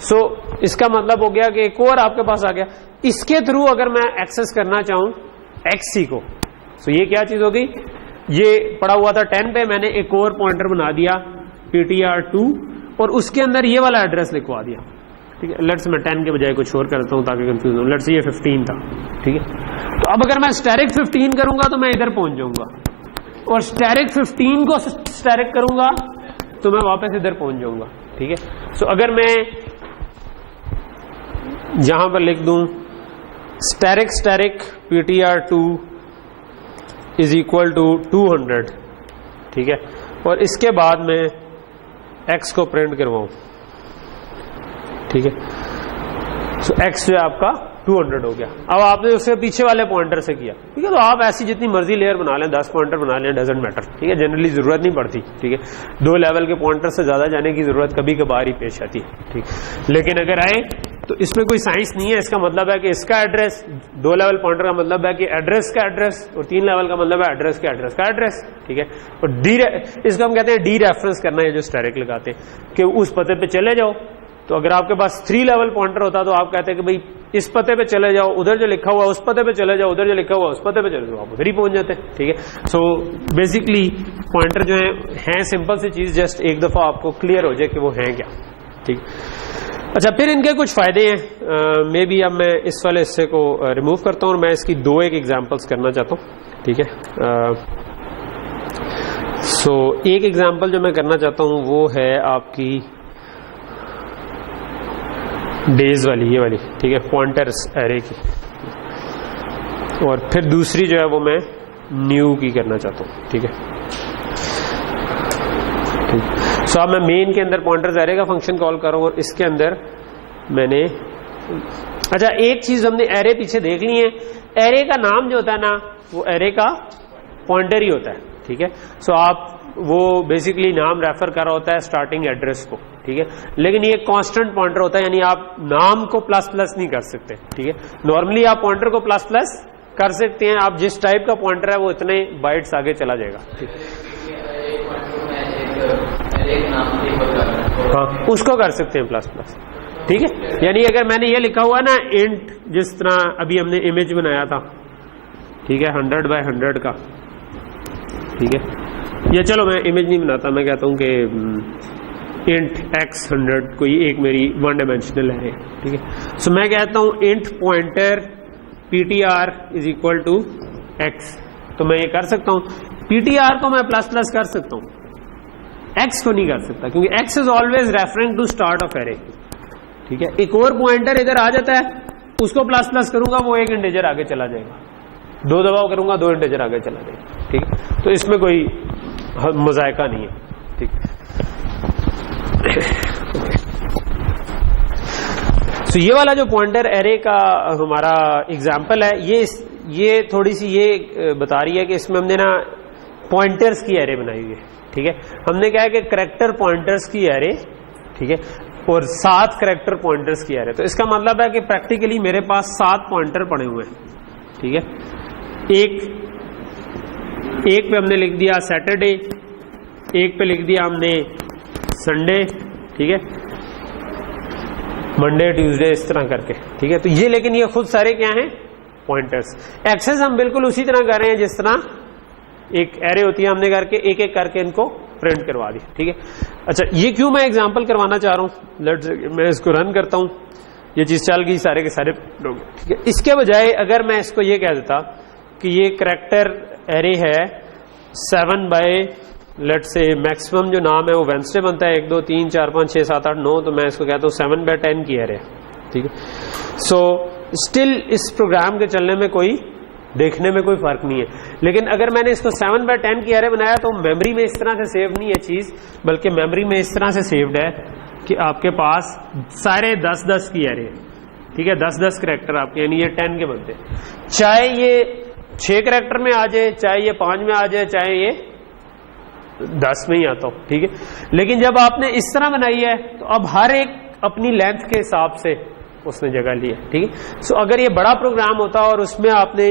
सो इसका मतलब हो गया कि एक और आपके पास आ गया, इसके थ्रू अगर मैं एक्सेस करना चाहूं एक्सी को, सो ये क्या चीज होगी, ये पड़ा हुआ था 10 पे, मैंने एक और पॉइंटर बना दिया ptr2 और उसके अंदर ये वाला एड्रेस लिखवा दिया, ठीक है। लेट्स मैं 10 के बजाय कुछ और करता हूं ताकि कंफ्यूज हो, लेट्स ये 15 था, ठीक है। तो अब अगर मैं स्टैरिक 15 करूंगा तो मैं इधर पहुंच जाऊंगा, और स्टैरिक 15 को स्टैरिक करूंगा तो मैं वापस इधर पहुंच जाऊंगा, ठीक है। सो अगर मैं यहां पर लिख दूं asterisk ptr2 is equal to 200, ठीक है, और इसके बाद में x को प्रिंट करवाऊं, ठीक है। सो x जो है आपका 200 हो गया। अब आपने उससे पीछे वाले पॉइंटर से किया, ठीक है। तो आप ऐसी जितनी मर्जी लेयर बना लें, 10 पॉइंटर बना लें, डजंट मैटर, ठीक है। जनरली जरूरत नहीं पड़ती, ठीक है। 2 लेवल के पॉइंटर से ज्यादा जाने की जरूरत कभी कभार ही पेश आती है, ठीक। लेकिन अगर आए तो इसमें कोई साइंस नहीं है, इसका मतलब है कि इसका एड्रेस, 2 लेवल पॉइंटर का मतलब है कि एड्रेस का एड्रेस, और 3 लेवल का मतलब है एड्रेस के एड्रेस का एड्रेस, ठीक है। और इसको हम कहते हैं डी रेफरेंस करना है, जो स्टैरिक लगाते हैं कि उस पते पे चले जाओ। तो अगर आपके पास 3 लेवल पॉइंटर होता तो आप कहते हैं कि भाई इस पते पे चले जाओ, उधर जो लिखा हुआ उस पते पे चले जाओ, उधर जो लिखा हुआ उस पते पे चले जाओ, आप उधर ही पहुंच जाते हैं, ठीक है। सो बेसिकली पॉइंटर जो है सिंपल सी चीज, जस्ट एक दफा आपको क्लियर हो जाए कि वो है क्या, ठीक। अच्छा, फिर इनके कुछ फायदे हैं, मे बी अब मैं इस वाले हिस्से को रिमूव करता हूं और मैं इसकी 2 एक एग्जांपल्स करना चाहता हूं, ठीक है। सो एक एग्जांपल जो मैं करना चाहता हूं वो है आपकी डेज वाली, ये वाली, ठीक है, पॉइंटर्स एरे की, और फिर दूसरी जो है वो मैं न्यू की करना चाहता हूं, ठीक है। ठीक, सो अब मैं मेन के अंदर पॉइंटर्स एरे का फंक्शन कॉल कर रहा हूं और इसके अंदर मैंने, अच्छा एक चीज हमने एरे पीछे देख ली है, एरे का नाम जो होता है ना वो एरे का पॉइंटर ही होता है, ठीक है। सो आप वो बेसिकली नाम रेफर कर रहा होता है स्टार्टिंग एड्रेस को, ठीक है। लेकिन ये कांस्टेंट पॉइंटर होता है, यानी आप नाम को प्लस प्लस नहीं कर सकते, ठीक है। नॉर्मली आप पॉइंटर को प्लस प्लस कर सकते हैं, आप जिस टाइप का पॉइंटर है वो इतने बाइट्स आगे चला जाएगा, ठीक। हाँ, उसको कर सकते हैं प्लस प्लस, ठीक है। यानी अगर मैंने ये लिखा हुआ ना इंट, जिस तरह अभी हमने इमेज बनाया था, ठीक है, 100 by 100 का, ठीक है। या चलो मैं इमेज नहीं बनाता, मैं कहता हूं कि इंट x 100 कोई एक मेरी 1 डायमेंशनल है, ठीक है। सो मैं कहता हूं int pointer ptr is equal to x, तो मैं ये कर सकता हूं, ptr को मैं प्लस प्लस कर सकता हूं, x को नहीं कर सकता, क्योंकि x is always referring to start of array, ठीक है। एक और पॉइंटर इधर आ जाता है, उसको प्लस प्लस करूंगा वो एक इंटीजर आगे चला जाएगा, 2 दबाव करूंगा 2 इंटीजर आगे चला जाएगा, ठीक है। तो इसमें कोई मजायका नहीं है, ठीक। तो ये वाला जो पॉइंटर एरे का हमारा एग्जांपल है, ये थोड़ी सी ये बता रही है कि इसमें हमने ना पॉइंटर्स की एरे बनाई हुई है, ठीक है। हमने क्या है कि करैक्टर पॉइंटर्स की एरे, ठीक है, और 7 करैक्टर पॉइंटर्स की एरे। तो इसका मतलब है कि प्रैक्टिकली मेरे पास 7 पॉइंटर पड़े हुए हैं, ठीक है। एक पे हमने लिख दिया सैटरडे, एक पे लिख दिया हमने संडे, ठीक है, मंडे ट्यूसडे, इस तरह करके, ठीक है। तो ये, लेकिन ये खुद सारे क्या हैं, पॉइंटर्स। एक्सेस हम बिल्कुल उसी तरह कर रहे हैं जिस तरह एक एरे होती है, हमने करके एक एक करके इनको प्रिंट करवा दी, ठीक है। अच्छा, ये क्यों मैं एग्जांपल करवाना चाह रहा हूं, मैं इसको रन करता हूं, ये चीज चल गई, सारे के सारे लोग, ठीक है। इसके बजाय अगर मैं इसको ये कह देता कि ये कैरेक्टर एरे है 7 बाय लेट से मैक्सिमम जो नाम है वो वेंसडे बनता है 1 2 3 4 5 6 7 8 9, तो मैं इसको कहता हूँ 7 बाय 10 की एरे, ठीक है। सो स्टिल इस प्रोग्राम के चलने में कोई देखने में कोई फर्क नहीं है, लेकिन अगर मैंने इसको 7 बाय 10 की एरे बनाया तो मेमोरी में इस तरह से सेव नहीं है चीज, बल्कि मेमोरी में इस तरह से सेव्ड है कि आपके पास सारे 10-10 की एरे, ठीक है, 10-10 कैरेक्टर आपके, यानी ये 10 के बनते हैं, चाहे ये 6 कैरेक्टर में आ जाए, चाहे ये 5 में आ जाए, चाहे ये 10 में ही आता हो, ठीक है। लेकिन जब आपने इस तरह बनाई है तो अब हर एक अपनी लेंथ के हिसाब से उसने जगह ली है, ठीक है। सो अगर ये बड़ा प्रोग्राम होता और उसमें आपने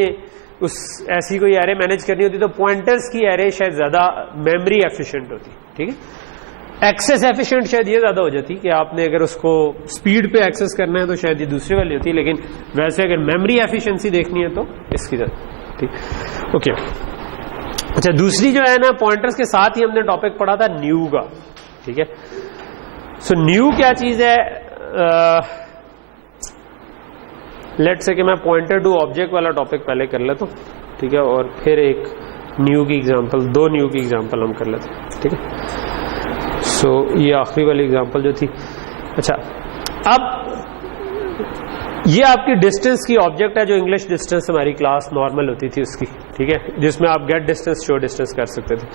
उस ऐसी कोई एरे मैनेज करनी होती तो पॉइंटर्स की एरे शायद ज्यादा मेमोरी एफिशिएंट होती, ठीक है। एक्सेस एफिशिएंट शायद ये ज्यादा हो जाती कि आपने अगर उसको स्पीड पे एक्सेस करना है तो शायद ये दूसरी वाली होती, लेकिन वैसे अगर मेमोरी एफिशिएंसी देखनी है तो इसकी ज्यादा, ठीक, ओके। अच्छा, दूसरी जो है ना, पॉइंटर्स के साथ ही हमने टॉपिक पढ़ा था न्यू का, ठीक है। सो न्यू क्या चीज है, लेट से कि मैं पॉइंटर टू ऑब्जेक्ट वाला टॉपिक पहले कर लेता हूं, ठीक है, और फिर एक न्यू की एग्जांपल, 2 न्यू की एग्जांपल हम कर लेते हैं, ठीक है। सो ये आखिरी वाली एग्जांपल जो थी, अच्छा, अब ये आपकी डिस्टेंस की ऑब्जेक्ट है, जो इंग्लिश डिस्टेंस हमारी क्लास नॉर्मल होती थी उसकी, ठीक है, जिसमें आप गेट डिस्टेंस शो डिस्टेंस कर सकते थे।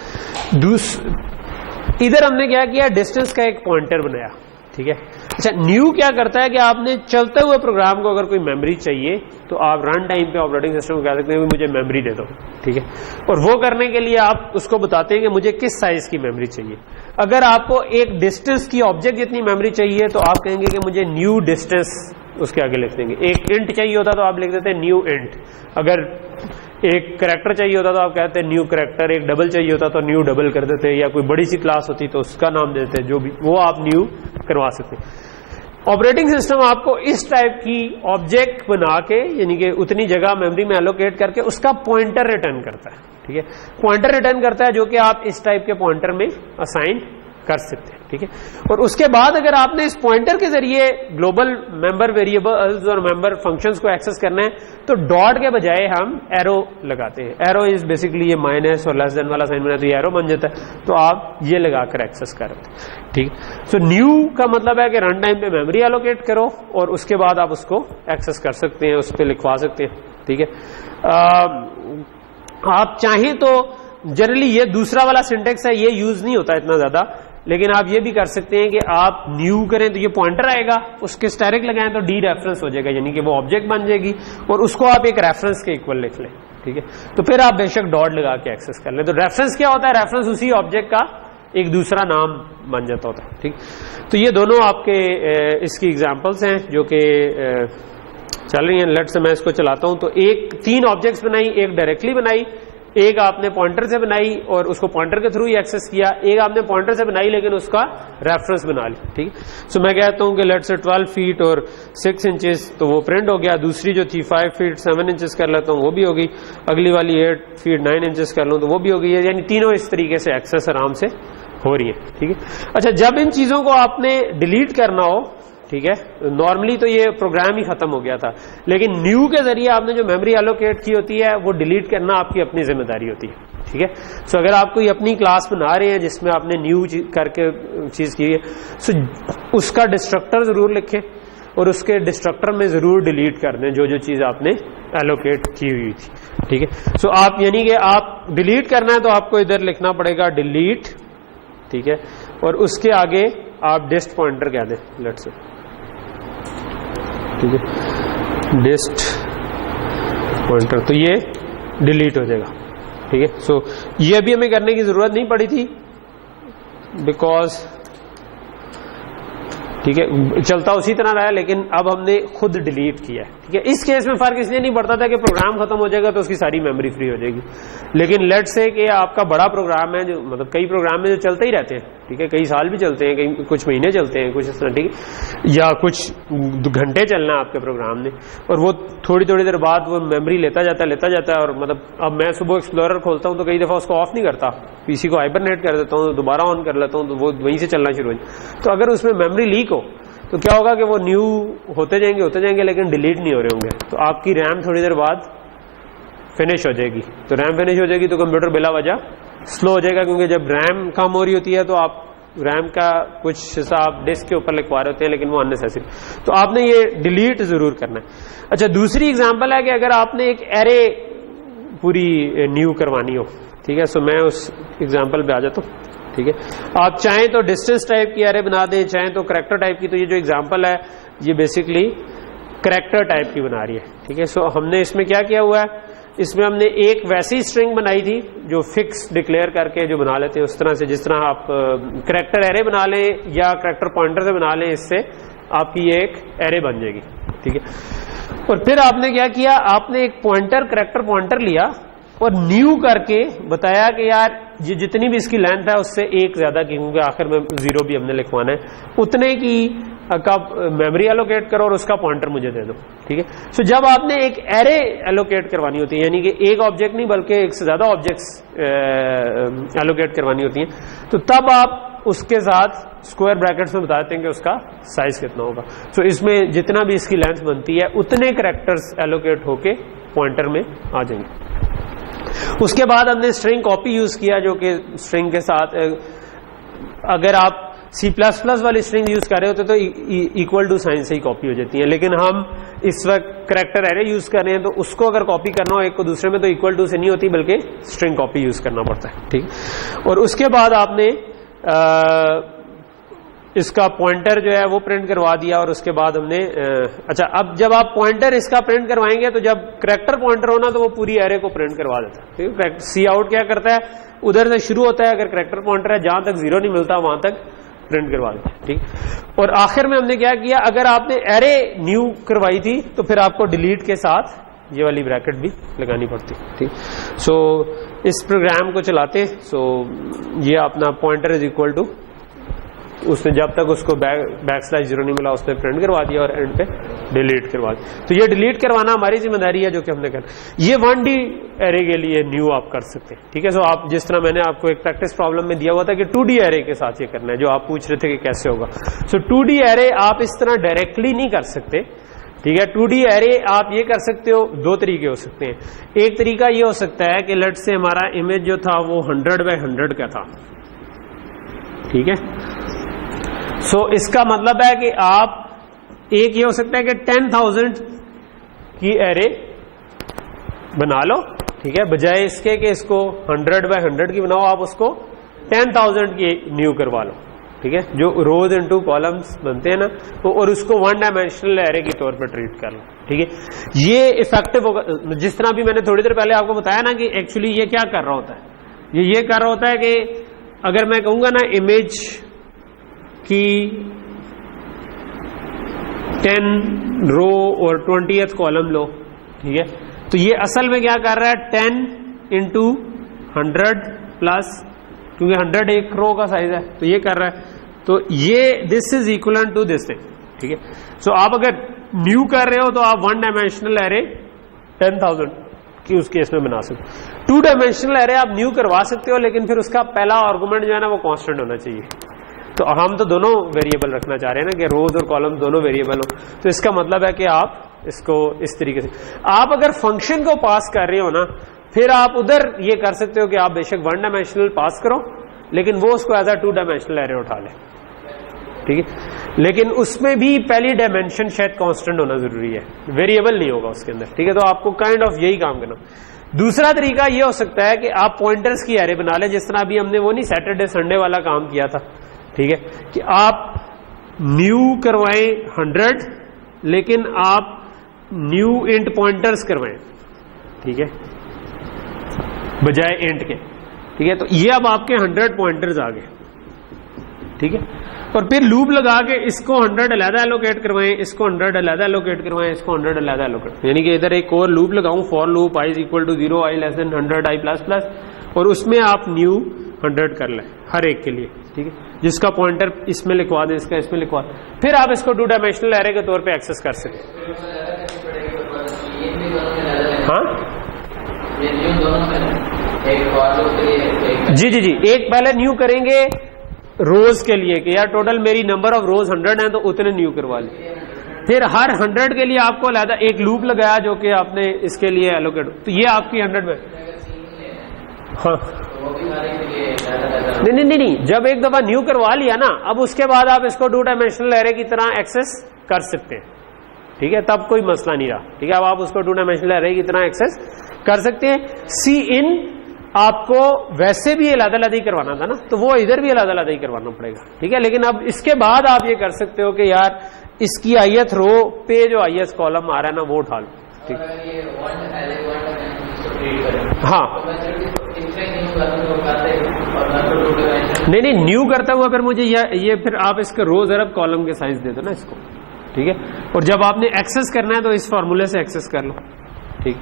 इधर हमने क्या किया, डिस्टेंस का एक पॉइंटर बनाया, ठीक है। अच्छा, न्यू क्या करता है कि आपने चलते हुए प्रोग्राम को अगर कोई मेमोरी चाहिए तो आप रन टाइम पे ऑपरेटिंग सिस्टम को कह सकते हैं कि मुझे मेमोरी दे दो, ठीक है, और वो करने के लिए आप उसको बताते हैं कि मुझे किस साइज की मेमोरी चाहिए। अगर आपको एक डिस्टेंस की ऑब्जेक्ट जितनी मेमोरी चाहिए तो आप कहेंगे कि मुझे न्यू डिस्टेंस, उसके आगे लिख देंगे। एक इंट चाहिए होता तो आप लिख देते हैं न्यू इंट, अगर एक कैरेक्टर चाहिए होता तो आप कहते हैं न्यू कैरेक्टर, एक डबल चाहिए होता तो न्यू डबल कर देते, या कोई बड़ी सी क्लास होती तो उसका नाम देते, जो भी वो आप न्यू करवा सकते हैं। ऑपरेटिंग सिस्टम आपको इस टाइप की ऑब्जेक्ट बना के, यानी कि उतनी जगह मेमोरी में एलोकेट करके उसका पॉइंटर रिटर्न करता है, ठीक है, पॉइंटर रिटर्न करता है जो कि आप इस टाइप के पॉइंटर में असाइन कर सकते हैं, ठीक है। और उसके बाद अगर आपने इस पॉइंटर के जरिए ग्लोबल मेंबर वेरिएबल्स और मेंबर फंक्शंस को एक्सेस करना है तो डॉट के बजाय हम एरो लगाते हैं। एरो इज बेसिकली ये माइनस और लेस देन वाला साइन बना तो ये एरो बन जाता है, तो आप ये लगाकर एक्सेस करते हैं, ठीक। सो न्यू का मतलब है कि रन टाइम पे मेमोरी एलोकेट करो और उसके बाद आप उसको एक्सेस कर सकते हैं, उस पर लिखवा सकते हैं, ठीक है। आप चाहें तो जनरली ये दूसरा वाला सिंटेक्स है, ये यूज नहीं होता इतना ज्यादा, लेकिन आप ये भी कर सकते हैं कि आप न्यू करें तो ये पॉइंटर आएगा, उसके स्टैरिक लगाएं तो डी रेफरेंस हो जाएगा, यानी कि वो ऑब्जेक्ट बन जाएगी और उसको आप एक रेफरेंस के इक्वल लिख लें, ठीक है। तो फिर आप बेशक डॉट लगा के एक्सेस कर लें। तो रेफरेंस क्या होता है, रेफरेंस उसी ऑब्जेक्ट का एक दूसरा नाम बन जाता होता है, ठीक। तो ये दोनों आपके इसकी एग्जांपल्स हैं जो कि चल रही हैं। लेट से मैं इसको चलाता हूं तो 3 ऑब्जेक्ट्स बनाई, एक डायरेक्टली बनाई, एक आपने पॉइंटर से बनाई और उसको पॉइंटर के थ्रू ही एक्सेस किया, एक आपने पॉइंटर से बनाई लेकिन उसका रेफरेंस बना लिया, ठीक है। सो मैं कहता हूं कि लेट्स से 12 फीट और 6 इंचेस, तो वो प्रिंट हो गया। दूसरी जो थी 5 फीट 7 इंचेस कर लेता हूं, वो भी होगी। अगली वाली 8 फीट 9 इंचेस कर लूं तो वो भी होगी, यानी तीनों इस तरीके से एक्सेस आराम से हो रही है, ठीक है। अच्छा, जब इन चीजों को आपने डिलीट करना हो, ठीक है, नॉर्मली तो ये प्रोग्राम ही खत्म हो गया था, लेकिन न्यू के जरिए आपने जो मेमोरी एलोकेट की होती है वो डिलीट करना आपकी अपनी जिम्मेदारी होती है, ठीक है। सो अगर आप कोई अपनी क्लास बना रहे हैं जिसमें आपने न्यू करके चीज की है, सो उसका डिस्ट्रक्टर जरूर लिखें और उसके डिस्ट्रक्टर में जरूर डिलीट कर दें जो जो चीज आपने एलोकेट की हुई थी, ठीक है। सो आप यानी कि आप डिलीट करना है तो आपको इधर लिखना पड़ेगा डिलीट, ठीक है, और उसके आगे आप डिस्ट पॉइंटर कह दें, लेट्स से, ठीक है, डिस्ट पॉइंटर, तो ये डिलीट हो जाएगा, ठीक है। सो ये अभी हमें करने की जरूरत नहीं पड़ी थी बिकॉज, ठीक है, चलता उसी तरह रहा है, लेकिन अब हमने खुद डिलीट किया है, ठीक है। इस केस में फर्क इसलिए नहीं पड़ता था कि प्रोग्राम खत्म हो जाएगा तो उसकी सारी मेमोरी फ्री हो जाएगी, लेकिन लेट से कि आपका बड़ा प्रोग्राम है, जो मतलब कई प्रोग्राम है जो चलते ही रहते हैं, ठीक है, कई साल भी चलते हैं, कई कुछ महीने चलते हैं, कुछ इस तरह, ठीक है, या कुछ घंटे चलना है आपके प्रोग्राम ने, और वो थोड़ी थोड़ी देर बाद वो मेमोरी लेता जाता है, और मतलब अब मैं सुबह एक्सप्लोरर खोलता हूँ तो कई दफा उसको ऑफ नहीं करता, पीसी को हाइबरनेट कर देता हूँ, दोबारा ऑन कर लेता हूँ तो वो वहीं से चलना शुरू हो जाए। तो अगर उसमें मेमोरी लीक हो तो क्या होगा कि वो न्यू होते जाएंगे लेकिन डिलीट नहीं हो रहे होंगे, तो आपकी रैम थोड़ी देर बाद फिनिश हो जाएगी। तो रैम फिनिश हो जाएगी तो कंप्यूटर बिला वजह स्लो हो जाएगा, क्योंकि जब रैम कम हो रही होती है तो आप रैम का कुछ हिस्सा आप डिस्क के ऊपर लिखवा रहे होते हैं, लेकिन वो अननेसेसरी, तो आपने ये डिलीट जरूर करना है। अच्छा, दूसरी एग्जांपल है कि अगर आपने एक एरे पूरी न्यू करवानी हो, ठीक है, सो मैं उस एग्जांपल पे आ जाता हूँ, ठीक है। आप चाहें तो डिस्टेंस टाइप की एरे बना दें, चाहें तो करैक्टर टाइप की। तो ये जो एग्जांपल है ये बेसिकली करैक्टर टाइप की बना रही है, ठीक है। सो हमने इसमें क्या किया हुआ है, इसमें हमने एक वैसी स्ट्रिंग बनाई थी जो फिक्स डिक्लेयर करके जो बना लेते हैं उस तरह से, जिस तरह आप करैक्टर एरे बना लें या करैक्टर पॉइंटर से बना लें, इससे आपकी ये एक एरे बन जाएगी, ठीक है। और फिर आपने क्या किया, आपने एक पॉइंटर करैक्टर पॉइंटर लिया और न्यू करके बताया कि यार ये जितनी भी इसकी लेंथ है उससे एक ज्यादा की, क्योंकि आखिर में 0 भी हमने लिखवाना है, उतने की का मेमोरी एलोकेट करो और उसका पॉइंटर मुझे दे दो, ठीक है। सो जब आपने एक एरे एलोकेट करवानी होती है, यानी कि एक ऑब्जेक्ट नहीं बल्कि एक से ज्यादा ऑब्जेक्ट्स एलोकेट करवानी होती हैं, तो तब आप उसके साथ स्क्वायर ब्रैकेट्स में बताते हैं कि उसका साइज कितना होगा। सो इसमें जितना भी इसकी लेंथ बनती है उतने कैरेक्टर्स एलोकेट होके पॉइंटर में आ जाएंगे। उसके बाद हमने स्ट्रिंग कॉपी यूज किया, जो कि स्ट्रिंग के साथ अगर आप C++ वाली स्ट्रिंग यूज कर रहे होते तो इक्वल टू साइन से ही कॉपी हो जाती है, लेकिन हम इस वक्त करैक्टर एरे यूज कर रहे हैं, तो उसको अगर कॉपी करना हो एक को दूसरे में तो इक्वल टू से नहीं होती, बल्कि स्ट्रिंग कॉपी यूज करना पड़ता है, ठीक। और उसके बाद आपने इसका पॉइंटर जो है वो प्रिंट करवा दिया, और उसके बाद हमने अच्छा, अब जब आप पॉइंटर इसका प्रिंट करवाएंगे तो जब करैक्टर पॉइंटर होना तो वो पूरी एरे को प्रिंट करवा देता है, ठीक है। सी आउट क्या करता है, उधर से शुरू होता है, अगर करैक्टर पॉइंटर है जहां तक 0 नहीं मिलता वहां तक प्रिंट करवा देता है, ठीक। और आखिर में हमने क्या किया, अगर आपने एरे न्यू करवाई थी तो फिर आपको डिलीट के साथ ये वाली ब्रैकेट भी लगानी पड़ती, ठीक। सो इस प्रोग्राम को चलाते, सो ये अपना पॉइंटर इज इक्वल टू, उसने जब तक उसको /0 नहीं मिला उसने प्रिंट करवा दिया और एंड पे डिलीट करवा दिया। तो ये डिलीट करवाना हमारी जिम्मेदारी है जो कि हमने करना। ये 1D एरे के लिए न्यू आप कर सकते हैं, ठीक है। सो आप जिस तरह मैंने आपको एक प्रैक्टिस प्रॉब्लम में दिया हुआ था कि 2D एरे के साथ ये करना है, जो आप पूछ रहे थे कि कैसे होगा। सो 2D एरे आप इस तरह डायरेक्टली नहीं कर सकते, ठीक है। 2D एरे आप ये कर सकते हो, 2 तरीके हो सकते हैं। एक तरीका ये हो सकता है कि लेट्स से हमारा इमेज जो था वो 100x100 का था, ठीक है। सो इसका मतलब है कि आप एक ये हो सकता है कि 10,000 की एरे बना लो, ठीक है, बजाय इसके कि इसको 100x100 की बनाओ, आप उसको 10,000 की न्यू करवा लो, ठीक है। जो रोज इनटू कॉलम्स बनते हैं ना, तो और उसको 1 डायमेंशनल एरे के तौर पर ट्रीट कर लो, ठीक है। ये इफेक्टिव होगा, जिस तरह भी मैंने थोड़ी देर पहले आपको बताया ना कि एक्चुअली ये क्या कर रहा होता है, ये कर रहा होता है कि अगर मैं कहूंगा ना इमेज की 10 रो और 20th कॉलम लो, ठीक है, तो ये असल में क्या कर रहा है, 10 × 100 प्लस, क्योंकि 100 एक रो का साइज है, तो ये कर रहा है, तो ये this is equal to this thing, ठीक है। सो आप अगर न्यू कर रहे हो तो आप 1 डायमेंशनल एरे 10,000 की उस केस में बना सकते हो। 2 डायमेंशनल एरे आप न्यू करवा सकते हो, लेकिन फिर उसका पहला आर्गुमेंट जो है ना वो कांस्टेंट होना चाहिए। तो हम तो दोनों वेरिएबल रखना चाह रहे हैं ना कि रोज और कॉलम दोनों वेरिएबल हो, तो इसका मतलब है कि आप इसको इस तरीके से, आप अगर फंक्शन को पास कर रहे हो ना, फिर आप उधर ये कर सकते हो कि आप बेशक 1 डायमेंशनल पास करो, लेकिन वो उसको एज अ 2 डायमेंशनल एरे उठा ले, ठीक है। लेकिन उसमें भी पहली डायमेंशन शायद कांस्टेंट होना जरूरी है, वेरिएबल नहीं होगा उसके अंदर, ठीक है। तो आपको काइंड ऑफ यही काम करना। दूसरा तरीका ये हो सकता है कि आप पॉइंटर्स की एरे बना ले, जिस तरह अभी हमने वो नहीं सैटरडे संडे वाला काम किया था, ठीक है, कि आप न्यू करवाएं 100, लेकिन आप न्यू इंट पॉइंटर्स करवाएं, ठीक है, बजाय इंट के, ठीक है। तो ये अब आपके 100 पॉइंटर्स आ गए, ठीक है। और फिर लूप लगा के इसको 100 अलग एलोकेट करवाएं, इसको 100 अलग एलोकेट करवाएं, इसको 100 अलग एलोकेट, यानी कि इधर एक और लूप लगाऊं, for loop i = 0, i < 100, i++, और उसमें आप न्यू 100 कर लें हर एक के लिए, ठीक है, जिसका पॉइंटर इसमें लिखवा दें, इसका इसमें लिखवा दें, फिर आप इसको 2 डायमेंशनल एरे के तौर पे एक्सेस कर सकते। हाँ जी, एक पहले न्यू करेंगे रोज के लिए कि यार टोटल मेरी नंबर ऑफ रोज 100 है तो उतने न्यू करवा ली। फिर हर 100 के लिए आपको अलग एक लूप लगाया जो कि आपने इसके लिए एलोकेट, तो ये आपकी 100 में। हाँ नहीं, जब एक दफा न्यू करवा लिया ना, अब उसके बाद आप इसको 2 डायमेंशनल एरे की तरह एक्सेस कर सकते हैं, ठीक है, तब कोई मसला नहीं रहा, ठीक है। अब आप उसको 2 डायमेंशनल एरे की तरह एक्सेस कर सकते हैं। सी इन आपको वैसे भी अलग अलग ही करवाना था ना, तो वो इधर भी अलग अलग ही करवाना पड़ेगा, ठीक है। लेकिन अब इसके बाद आप ये कर सकते हो कि यार इसकी ith रो पे जो ith कॉलम आ रहा है ना वो उठा लो, ठीक। हाँ नहीं, न्यू करता हुआ फिर मुझे ये फिर आप इसके रोज अरब कॉलम के साइज दे दो ना इसको, ठीक है। और जब आपने एक्सेस करना है तो इस फॉर्मूले से एक्सेस कर लो, ठीक।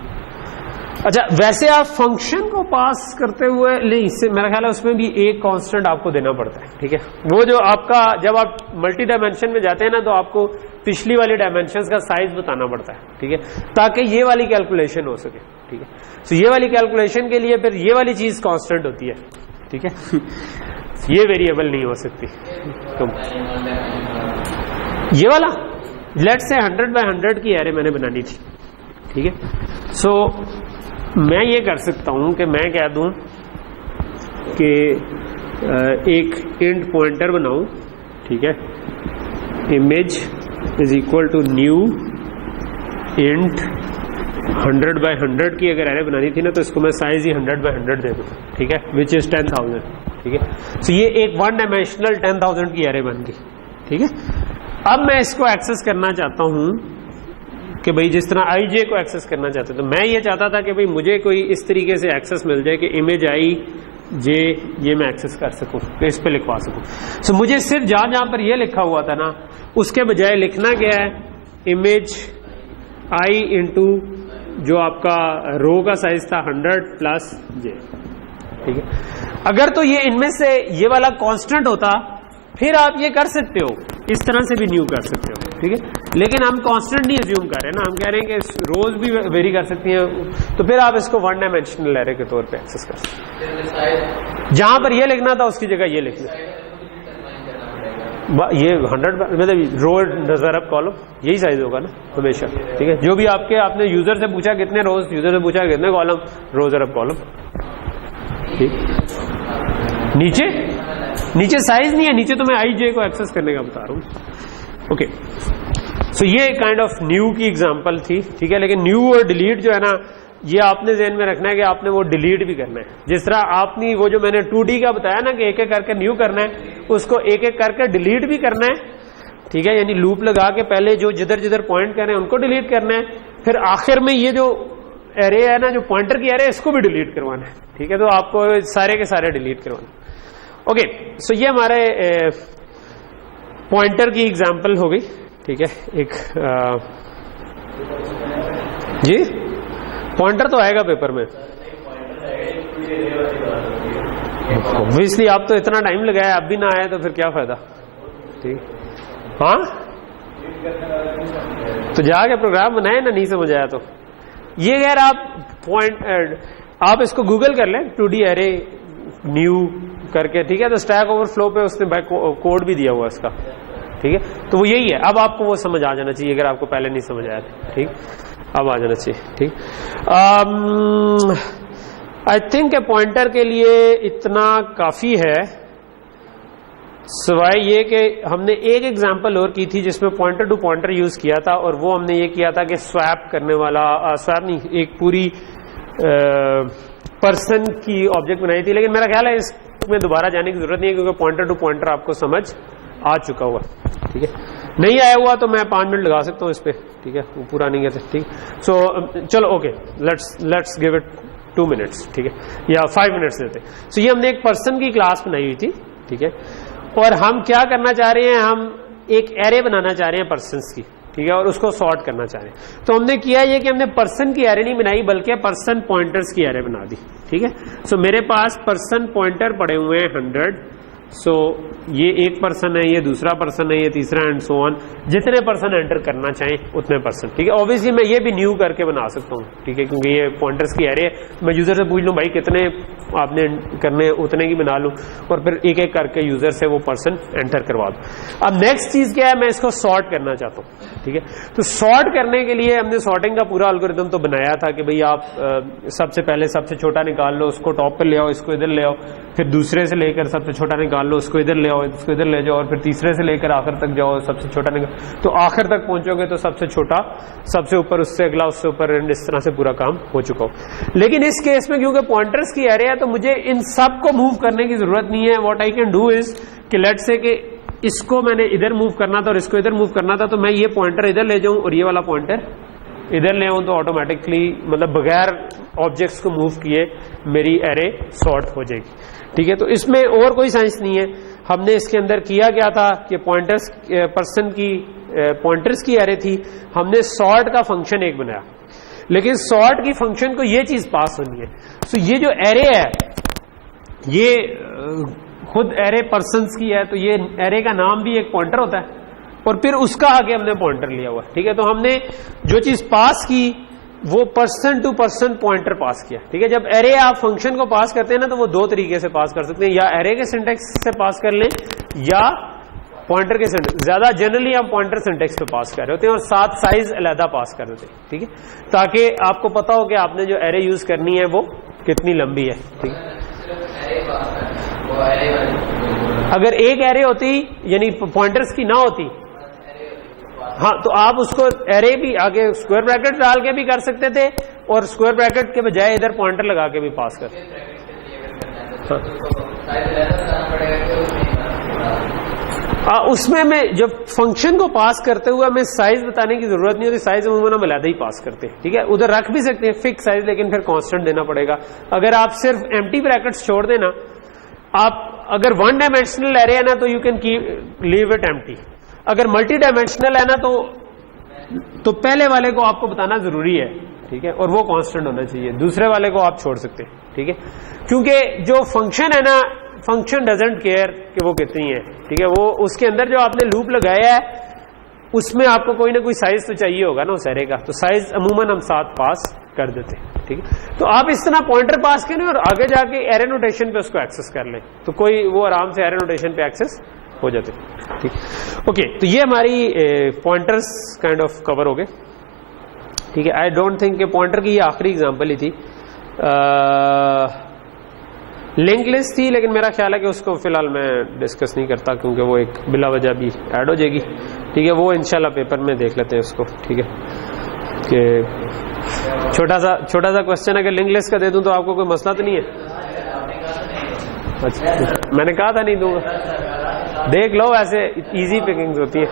अच्छा, वैसे आप फंक्शन को पास करते हुए नहीं, इससे मेरा ख्याल है उसमें भी एक कांस्टेंट आपको देना पड़ता है, ठीक है। वो जो आपका जब आप मल्टी डायमेंशन में जाते हैं ना, तो आपको पिछली वाली डायमेंशंस का साइज बताना पड़ता है, ठीक है, ताकि ये वाली कैलकुलेशन हो सके, ठीक है। तो ये वाली कैलकुलेशन के लिए फिर ये वाली चीज कांस्टेंट होती है, ठीक है। ये वेरिएबल नहीं हो सकती। तो ये वाला लेट्स से 100 बाय 100 की एरे मैंने बनानी थी, ठीक है। सो मैं ये कर सकता हूं कि मैं कह दूं कि एक इंट पॉइंटर बनाऊं, ठीक है, image is equal to new int 100 by 100 की अगर एरे बनानी थी ना, तो इसको मैं साइज ही 100 बाय 100 दे दूं, ठीक है, विच इज 10,000, ठीक है। सो ये एक 1 डायमेंशनल 10,000 की एरे बन गई, ठीक है। अब मैं इसको एक्सेस करना चाहता हूं कि भाई जिस तरह आई जे को एक्सेस करना चाहते, तो मैं ये चाहता था कि भाई मुझे कोई इस तरीके से एक्सेस मिल जाए कि इमेज आई जे ये मैं एक्सेस कर सकूं, तो इस पे लिखवा सकूं। सो मुझे सिर्फ जहां जहां पर ये लिखा हुआ था ना, उसके बजाय लिखना क्या है, इमेज आई इंटू जो आपका रो का साइज था 100 प्लस जे, ठीक है। अगर तो ये इनमें से ये वाला कांस्टेंट होता, फिर आप ये कर सकते हो, इस तरह से भी न्यू कर सकते हो, ठीक है। लेकिन हम कांस्टेंट नहीं अज्यूम कर रहे हैं ना, हम कह रहे हैं कि रोज भी वेरी कर सकती हैं, तो फिर आप इसको 1 डायमेंशनल एरे के तौर पे एक्सेस कर सकते हैं। जहां पर ये लिखना था उसकी जगह ये लिखना, ये 100 मतलब रो नजर अब कॉलम यही साइज होगा ना हमेशा, ठीक है। जो भी आपने यूजर से पूछा कितने रोज, यूजर से पूछा कितने कॉलम, रोज अरब कॉलम, ठीक। नीचे साइज नहीं है, नीचे तो मैं आई जे को एक्सेस करने का बता रहा हूं, ओके। सो ये काइंड ऑफ न्यू की एग्जांपल थी, ठीक है। लेकिन न्यू और डिलीट जो है ना, ये आपने ज़हन में रखना है कि आपने वो डिलीट भी करना है। जिस तरह आपने वो जो मैंने 2D का बताया ना कि एक एक करके न्यू करना है, उसको एक एक करके डिलीट भी करना है, ठीक है। यानी लूप लगा के पहले जो जिधर जिधर पॉइंट कर रहे हैं उनको डिलीट करना है, फिर आखिर में ये जो एरे है ना, जो पॉइंटर की एरे, इसको भी डिलीट करवाना है, ठीक है। तो आपको सारे के सारे डिलीट करवाना, ओके। सो ये हमारे पॉइंटर की एग्जांपल हो गई, ठीक है। एक जी पॉइंटर तो आएगा पेपर में, ऑब्वियसली आप तो इतना टाइम लगाया, अब भी ना आया तो फिर क्या फायदा, ठीक। हाँ तो जाके प्रोग्राम बनाए ना, नहीं समझ आया तो ये यार आप इसको गूगल कर लें 2D एरे न्यू करके, ठीक है। तो स्टैक ओवरफ्लो पे उसने कोड भी दिया हुआ इसका, ठीक है। तो वो यही है, अब आपको वो समझ आ जाना चाहिए अगर आपको पहले नहीं समझ आया था, ठीक, अब आ जाना चाहिए, ठीक। आई थिंक पॉइंटर के लिए इतना काफी है, सिवाय ये कि हमने एक एग्जांपल और की थी जिसमें पॉइंटर टू पॉइंटर यूज किया था, और वो हमने ये किया था कि स्वैप करने वाला, स्वैप नहीं, एक पूरी पर्सन की ऑब्जेक्ट बनाई थी। लेकिन मेरा ख्याल है इसमें दोबारा जाने की जरूरत नहीं है, क्योंकि पॉइंटर टू पॉइंटर आपको समझ आ चुका हुआ, ठीक है। नहीं आया हुआ तो मैं 5 मिनट लगा सकता हूँ इस पे, ठीक है, वो पूरा नहीं है, ठीक। सो चलो okay, let's give it 2 minutes, ठीक है, या 5 मिनट्स देते। सो ये हमने एक पर्सन की क्लास बनाई हुई थी, ठीक है। और हम क्या करना चाह रहे हैं, हम एक एरे बनाना चाह रहे हैं पर्सन्स की, ठीक है, और उसको सॉर्ट करना चाह रहे हैं। तो हमने किया ये कि हमने पर्सन की एरे नहीं बनाई, बल्कि पर्सन पॉइंटर्स की एरे बना दी, ठीक है। सो मेरे पास पर्सन पॉइंटर पड़े हुए हैं 100, सो ये एक पर्सन है, ये दूसरा पर्सन है, ये तीसरा एंड सो ऑन, जितने पर्सन एंटर करना चाहें उतने पर्सन, ठीक है। ऑब्वियसली मैं ये भी न्यू करके बना सकता हूँ, ठीक है, क्योंकि ये पॉइंटर्स की एरे है। मैं यूजर से पूछ लूँ भाई कितने आपने करने, उतने की बना लूँ, और फिर एक एक करके यूजर से वो पर्सन एंटर करवा दूँ। अब नेक्स्ट चीज क्या है, मैं इसको सॉर्ट करना चाहता हूँ, ठीक है। तो सॉर्ट करने के लिए हमने सॉर्टिंग का पूरा एल्गोरिथम तो बनाया था कि भाई आप सबसे पहले सबसे छोटा निकाल लो, उसको टॉप पे ले आओ, इसको इधर ले आओ, फिर दूसरे से लेकर सबसे छोटा निकाल लो, उसको इधर ले आओ, इसको इधर ले जाओ, और फिर तीसरे से लेकर आखिर तक जाओ, सबसे छोटा निकाल, तो आखिर तक पहुंचोगे तो सबसे छोटा, सबसे ऊपर, उससे अगला, उससे ऊपर, एंड इस तरह से पूरा काम हो चुका हो। लेकिन इस केस में क्योंकि पॉइंटर्स की एरे है तो मुझे इन सब को मूव करने की जरूरत नहीं है। What I can do is कि लेट्स से कि इसको मैंने इधर मूव करना था और इसको इधर मूव करना था, तो मैं ये पॉइंटर इधर ले जाऊं और ये वाला पॉइंटर इधर ले आऊं, तो ऑटोमेटिकली मतलब बगैर ऑब्जेक्ट्स को मूव किए मेरी एरे सॉर्ट हो जाएगी, ठीक है। तो इसमें और कोई साइंस नहीं है। हमने इसके अंदर किया क्या था कि पॉइंटर्स पर्सन की पॉइंटर्स की एरे थी, हमने सॉर्ट का फंक्शन एक बनाया, लेकिन सॉर्ट की फंक्शन को ये चीज पास होनी है। सो ये जो एरे है ये खुद एरे पर्सन्स की है, तो ये एरे का नाम भी एक पॉइंटर होता है, और फिर उसका आगे हमने पॉइंटर लिया हुआ, ठीक है। तो हमने जो चीज पास की वो पर्सन टू पर्सन पॉइंटर पास किया, ठीक है। जब एरे आप फंक्शन को पास करते हैं ना, तो वो दो तरीके से पास कर सकते हैं, या एरे के सिंटेक्स से पास कर लें या पॉइंटर के सिंटेक्स। ज्यादा जनरली आप पॉइंटर सिंटेक्स पे पास कर रहे होते हैं और साथ साइज अलहदा पास कर देते हैं, ठीक है, ताकि आपको पता हो कि आपने जो एरे यूज करनी है वो कितनी लंबी है, ठीक है। अगर एक एरे होती यानी पॉइंटर्स की ना होती, हाँ, तो आप उसको एरे भी आगे स्क्वायर ब्रैकेट डाल के भी कर सकते थे और स्क्वायर ब्रैकेट के बजाय इधर पॉइंटर लगा के भी पास कर। हाँ, उसमें मैं जब फंक्शन को पास करते हुए हमें साइज बताने की जरूरत नहीं होती, साइज अमूमन हम अलग ही पास करते हैं, ठीक है। उधर रख भी सकते हैं फिक्स साइज, लेकिन फिर कांस्टेंट देना पड़ेगा। अगर आप सिर्फ एम्प्टी ब्रैकेट्स छोड़ देना, आप अगर वन डायमेंशनल एरे है ना तो you can leave it empty. अगर मल्टी डायमेंशनल है ना तो पहले वाले को आपको बताना जरूरी है, ठीक है, और वो कांस्टेंट होना चाहिए, दूसरे वाले को आप छोड़ सकते हैं, ठीक है। क्योंकि जो फंक्शन है ना, फंक्शन डजंट केयर कि वो कितनी है, ठीक है। वो उसके अंदर जो आपने लूप लगाया है उसमें आपको कोई ना कोई साइज तो चाहिए होगा ना उस एरे का, तो साइज अमूमन हम साथ पास कर देते हैं, ठीक है। तो आप इस तरह पॉइंटर पास करें और आगे जाके एरे नोटेशन पे उसको एक्सेस कर लें, तो कोई वो आराम से एरे नोटेशन पे एक्सेस हो जाते, ठीक। ओके, तो ये हमारी पॉइंटर्स काइंड ऑफ कवर हो गए, ठीक है। आई डोंट थिंक कि पॉइंटर की ये आखिरी एग्जांपल ही थी, लिंक लिस्ट थी, लेकिन मेरा ख्याल है कि उसको फिलहाल मैं डिस्कस नहीं करता क्योंकि वो एक बिला वजह भी ऐड हो जाएगी, ठीक है। वो इंशाल्लाह पेपर में देख लेते हैं उसको, ठीक है। कि छोटा सा क्वेश्चन अगर लिंक लिस्ट का दे दूं तो आपको कोई मसला तो नहीं है? अच्छा, मैंने कहा था नहीं दूंगा, देख लो, ऐसे इजी पिकिंग्स होती है।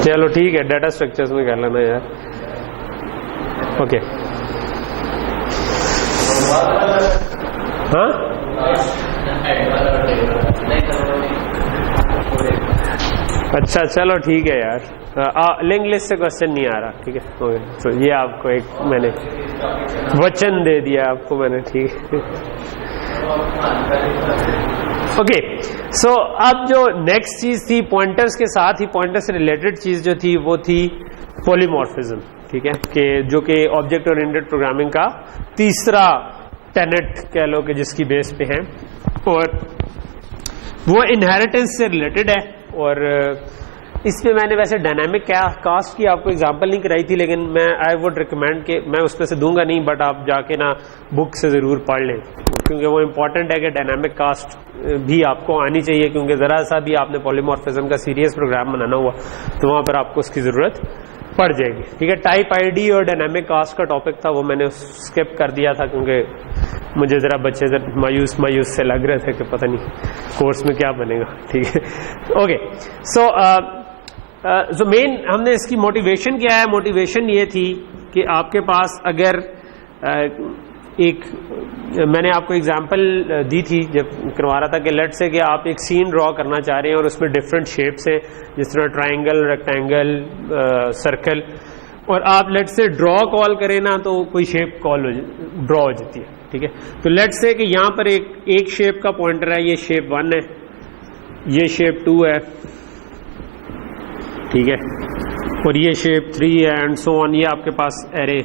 चलो ठीक है, डाटा स्ट्रक्चर्स में कर लेना यार। ओके, हाँ, अच्छा चलो ठीक है यार, लिंक लिस्ट से क्वेश्चन नहीं आ रहा, ठीक है। ओके, तो ये आपको एक मैंने वचन दे दिया आपको मैंने, ठीक है। ओके, सो अब जो नेक्स्ट चीज थी पॉइंटर्स के साथ ही पॉइंटर से रिलेटेड चीज जो थी वो थी पॉलीमॉर्फिज्म, ठीक है, कि जो कि ऑब्जेक्ट ओरिएंटेड प्रोग्रामिंग का तीसरा टेनेट कह लो कि जिसकी बेस पे है, और वो इनहेरिटेंस से रिलेटेड है। और इसमें मैंने वैसे डायनामिक कास्ट की आपको एग्जांपल नहीं कराई थी, लेकिन मैं आई वुड रिकमेंड कि मैं उस पर से दूंगा नहीं, बट आप जाके ना बुक से जरूर पढ़ लें, क्योंकि वो इम्पोर्टेंट है कि डायनामिक कास्ट भी आपको आनी चाहिए, क्योंकि जरा सा भी आपने पॉलीमॉर्फिज्म का सीरियस प्रोग्राम बनाना हुआ तो वहां पर आपको उसकी जरूरत पड़ जाएगी, ठीक है। टाइप आईडी और डायनामिक कास्ट का टॉपिक था, वो मैंने स्किप कर दिया था क्योंकि मुझे जरा बच्चे मायूस से लग रहे थे कि पता नहीं कोर्स में क्या बनेगा, ठीक है। ओके, सो मेन हमने इसकी मोटिवेशन क्या है, मोटिवेशन ये थी कि आपके पास अगर मैंने आपको एग्जांपल दी थी जब करवा रहा था कि लेट से कि आप एक सीन ड्रॉ करना चाह रहे हैं और उसमें डिफरेंट शेप्स हैं, जिस तरह ट्रायंगल, रेक्टेंगल, सर्कल, और आप लेट से ड्रॉ कॉल करें ना तो कोई शेप कॉल ड्रॉ हो जाती है, ठीक है। तो लेट से कि यहां पर एक शेप का पॉइंटर है, ये शेप 1 है, ये शेप 2 है, ठीक है, और ये शेप 3 है एंड सो ऑन। ये आपके पास एरे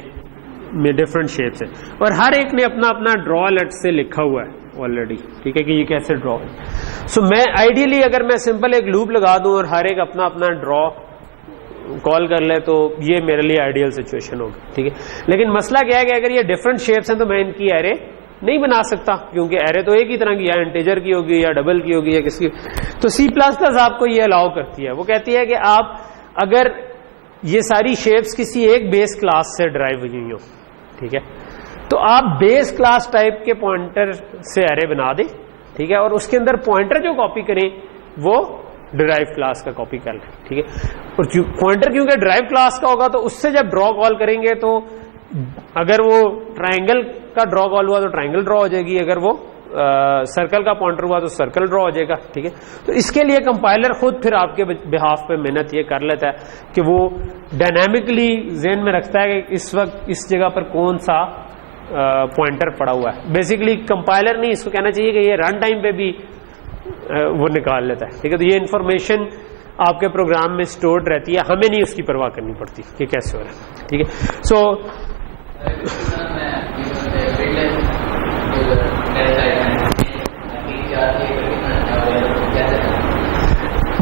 में डिफरेंट शेप्स है और हर एक ने अपना अपना ड्रॉ लेट से लिखा हुआ है ऑलरेडी, ठीक है, कि ये कैसे ड्रॉ है। सो मैं आइडियली अगर मैं सिंपल एक लूप लगा दूं और हर एक अपना अपना ड्रॉ कॉल कर ले तो ये मेरे लिए आइडियल सिचुएशन होगी, ठीक है। लेकिन मसला क्या है कि अगर ये डिफरेंट शेप्स हैं तो मैं इनकी एरे नहीं बना सकता, क्योंकि एरे तो एक ही तरह की, या इंटीजर की होगी या डबल की होगी या किसकी। तो C++ आपको ये अलाउ करती है, वो कहती है कि आप अगर ये सारी शेप्स किसी एक बेस क्लास से ड्राइव हुई हो, ठीक है, तो आप बेस क्लास टाइप के पॉइंटर से एरे बना दें, ठीक है, और उसके अंदर पॉइंटर जो कॉपी करें वो डिराइव क्लास का कॉपी कर लें, ठीक है। और पॉइंटर क्योंकि ड्राइव क्लास का होगा तो उससे जब ड्रॉ कॉल करेंगे तो अगर वो ट्राइंगल का ड्रॉ कॉल हुआ तो ट्राइंगल ड्रॉ हो जाएगी, अगर वो सर्कल का पॉइंटर हुआ तो सर्कल ड्रॉ हो जाएगा, ठीक है। तो इसके लिए कंपाइलर खुद फिर आपके बिहाफ पे मेहनत ये कर लेता है कि वो डायनामिकली ज़हन में रखता है कि इस वक्त इस जगह पर कौन सा पॉइंटर पड़ा हुआ है। बेसिकली कंपाइलर नहीं, इसको कहना चाहिए कि ये रन टाइम पे भी वो निकाल लेता है, ठीक है। तो ये इंफॉर्मेशन आपके प्रोग्राम में स्टोर्ड रहती है, हमें नहीं उसकी परवाह करनी पड़ती कि कैसे हो रहा है, ठीक है। सो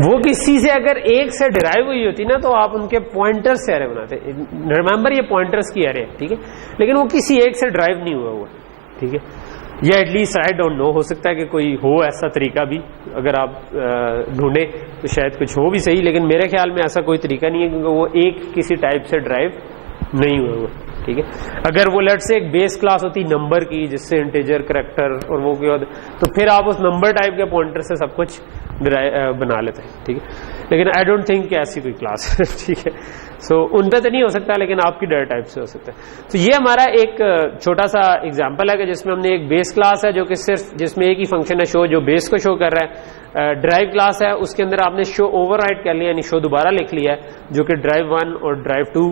वो किसी से अगर एक से डिराइव हुई होती ना तो आप उनके पॉइंटर से एरे बनाते। रिमेंबर ये पॉइंटर्स की एरे है, ठीक है, लेकिन वो किसी एक से ड्राइव नहीं हुआ, ठीक है। या एटलीस्ट आई डोंट नो, हो सकता है कि कोई हो ऐसा तरीका भी, अगर आप ढूंढे तो शायद कुछ हो भी सही, लेकिन मेरे ख्याल में ऐसा कोई तरीका नहीं है क्योंकि वो एक किसी टाइप से ड्राइव नहीं हुआ, ठीक है। अगर वो लेट से एक बेस क्लास होती नंबर की जिससे इंटीजर करैक्टर और वो क्या, तो फिर आप उस नंबर टाइप के पॉइंटर से सब कुछ बना लेते हैं, ठीक है। लेकिन आई डोंट थिंक कि ऐसी कोई क्लास है, ठीक है। सो उन पे तो नहीं हो सकता, लेकिन आपकी डाटा टाइप से हो सकता है। तो ये हमारा एक छोटा सा एग्जांपल है कि जिसमें हमने एक बेस क्लास है जो कि सिर्फ जिसमें एक ही फंक्शन है शो, जो बेस को शो कर रहा है। ड्राइव क्लास है, उसके अंदर आपने शो ओवरराइड कर लिया, यानी शो दोबारा लिख लिया है, जो कि ड्राइव 1 और ड्राइव 2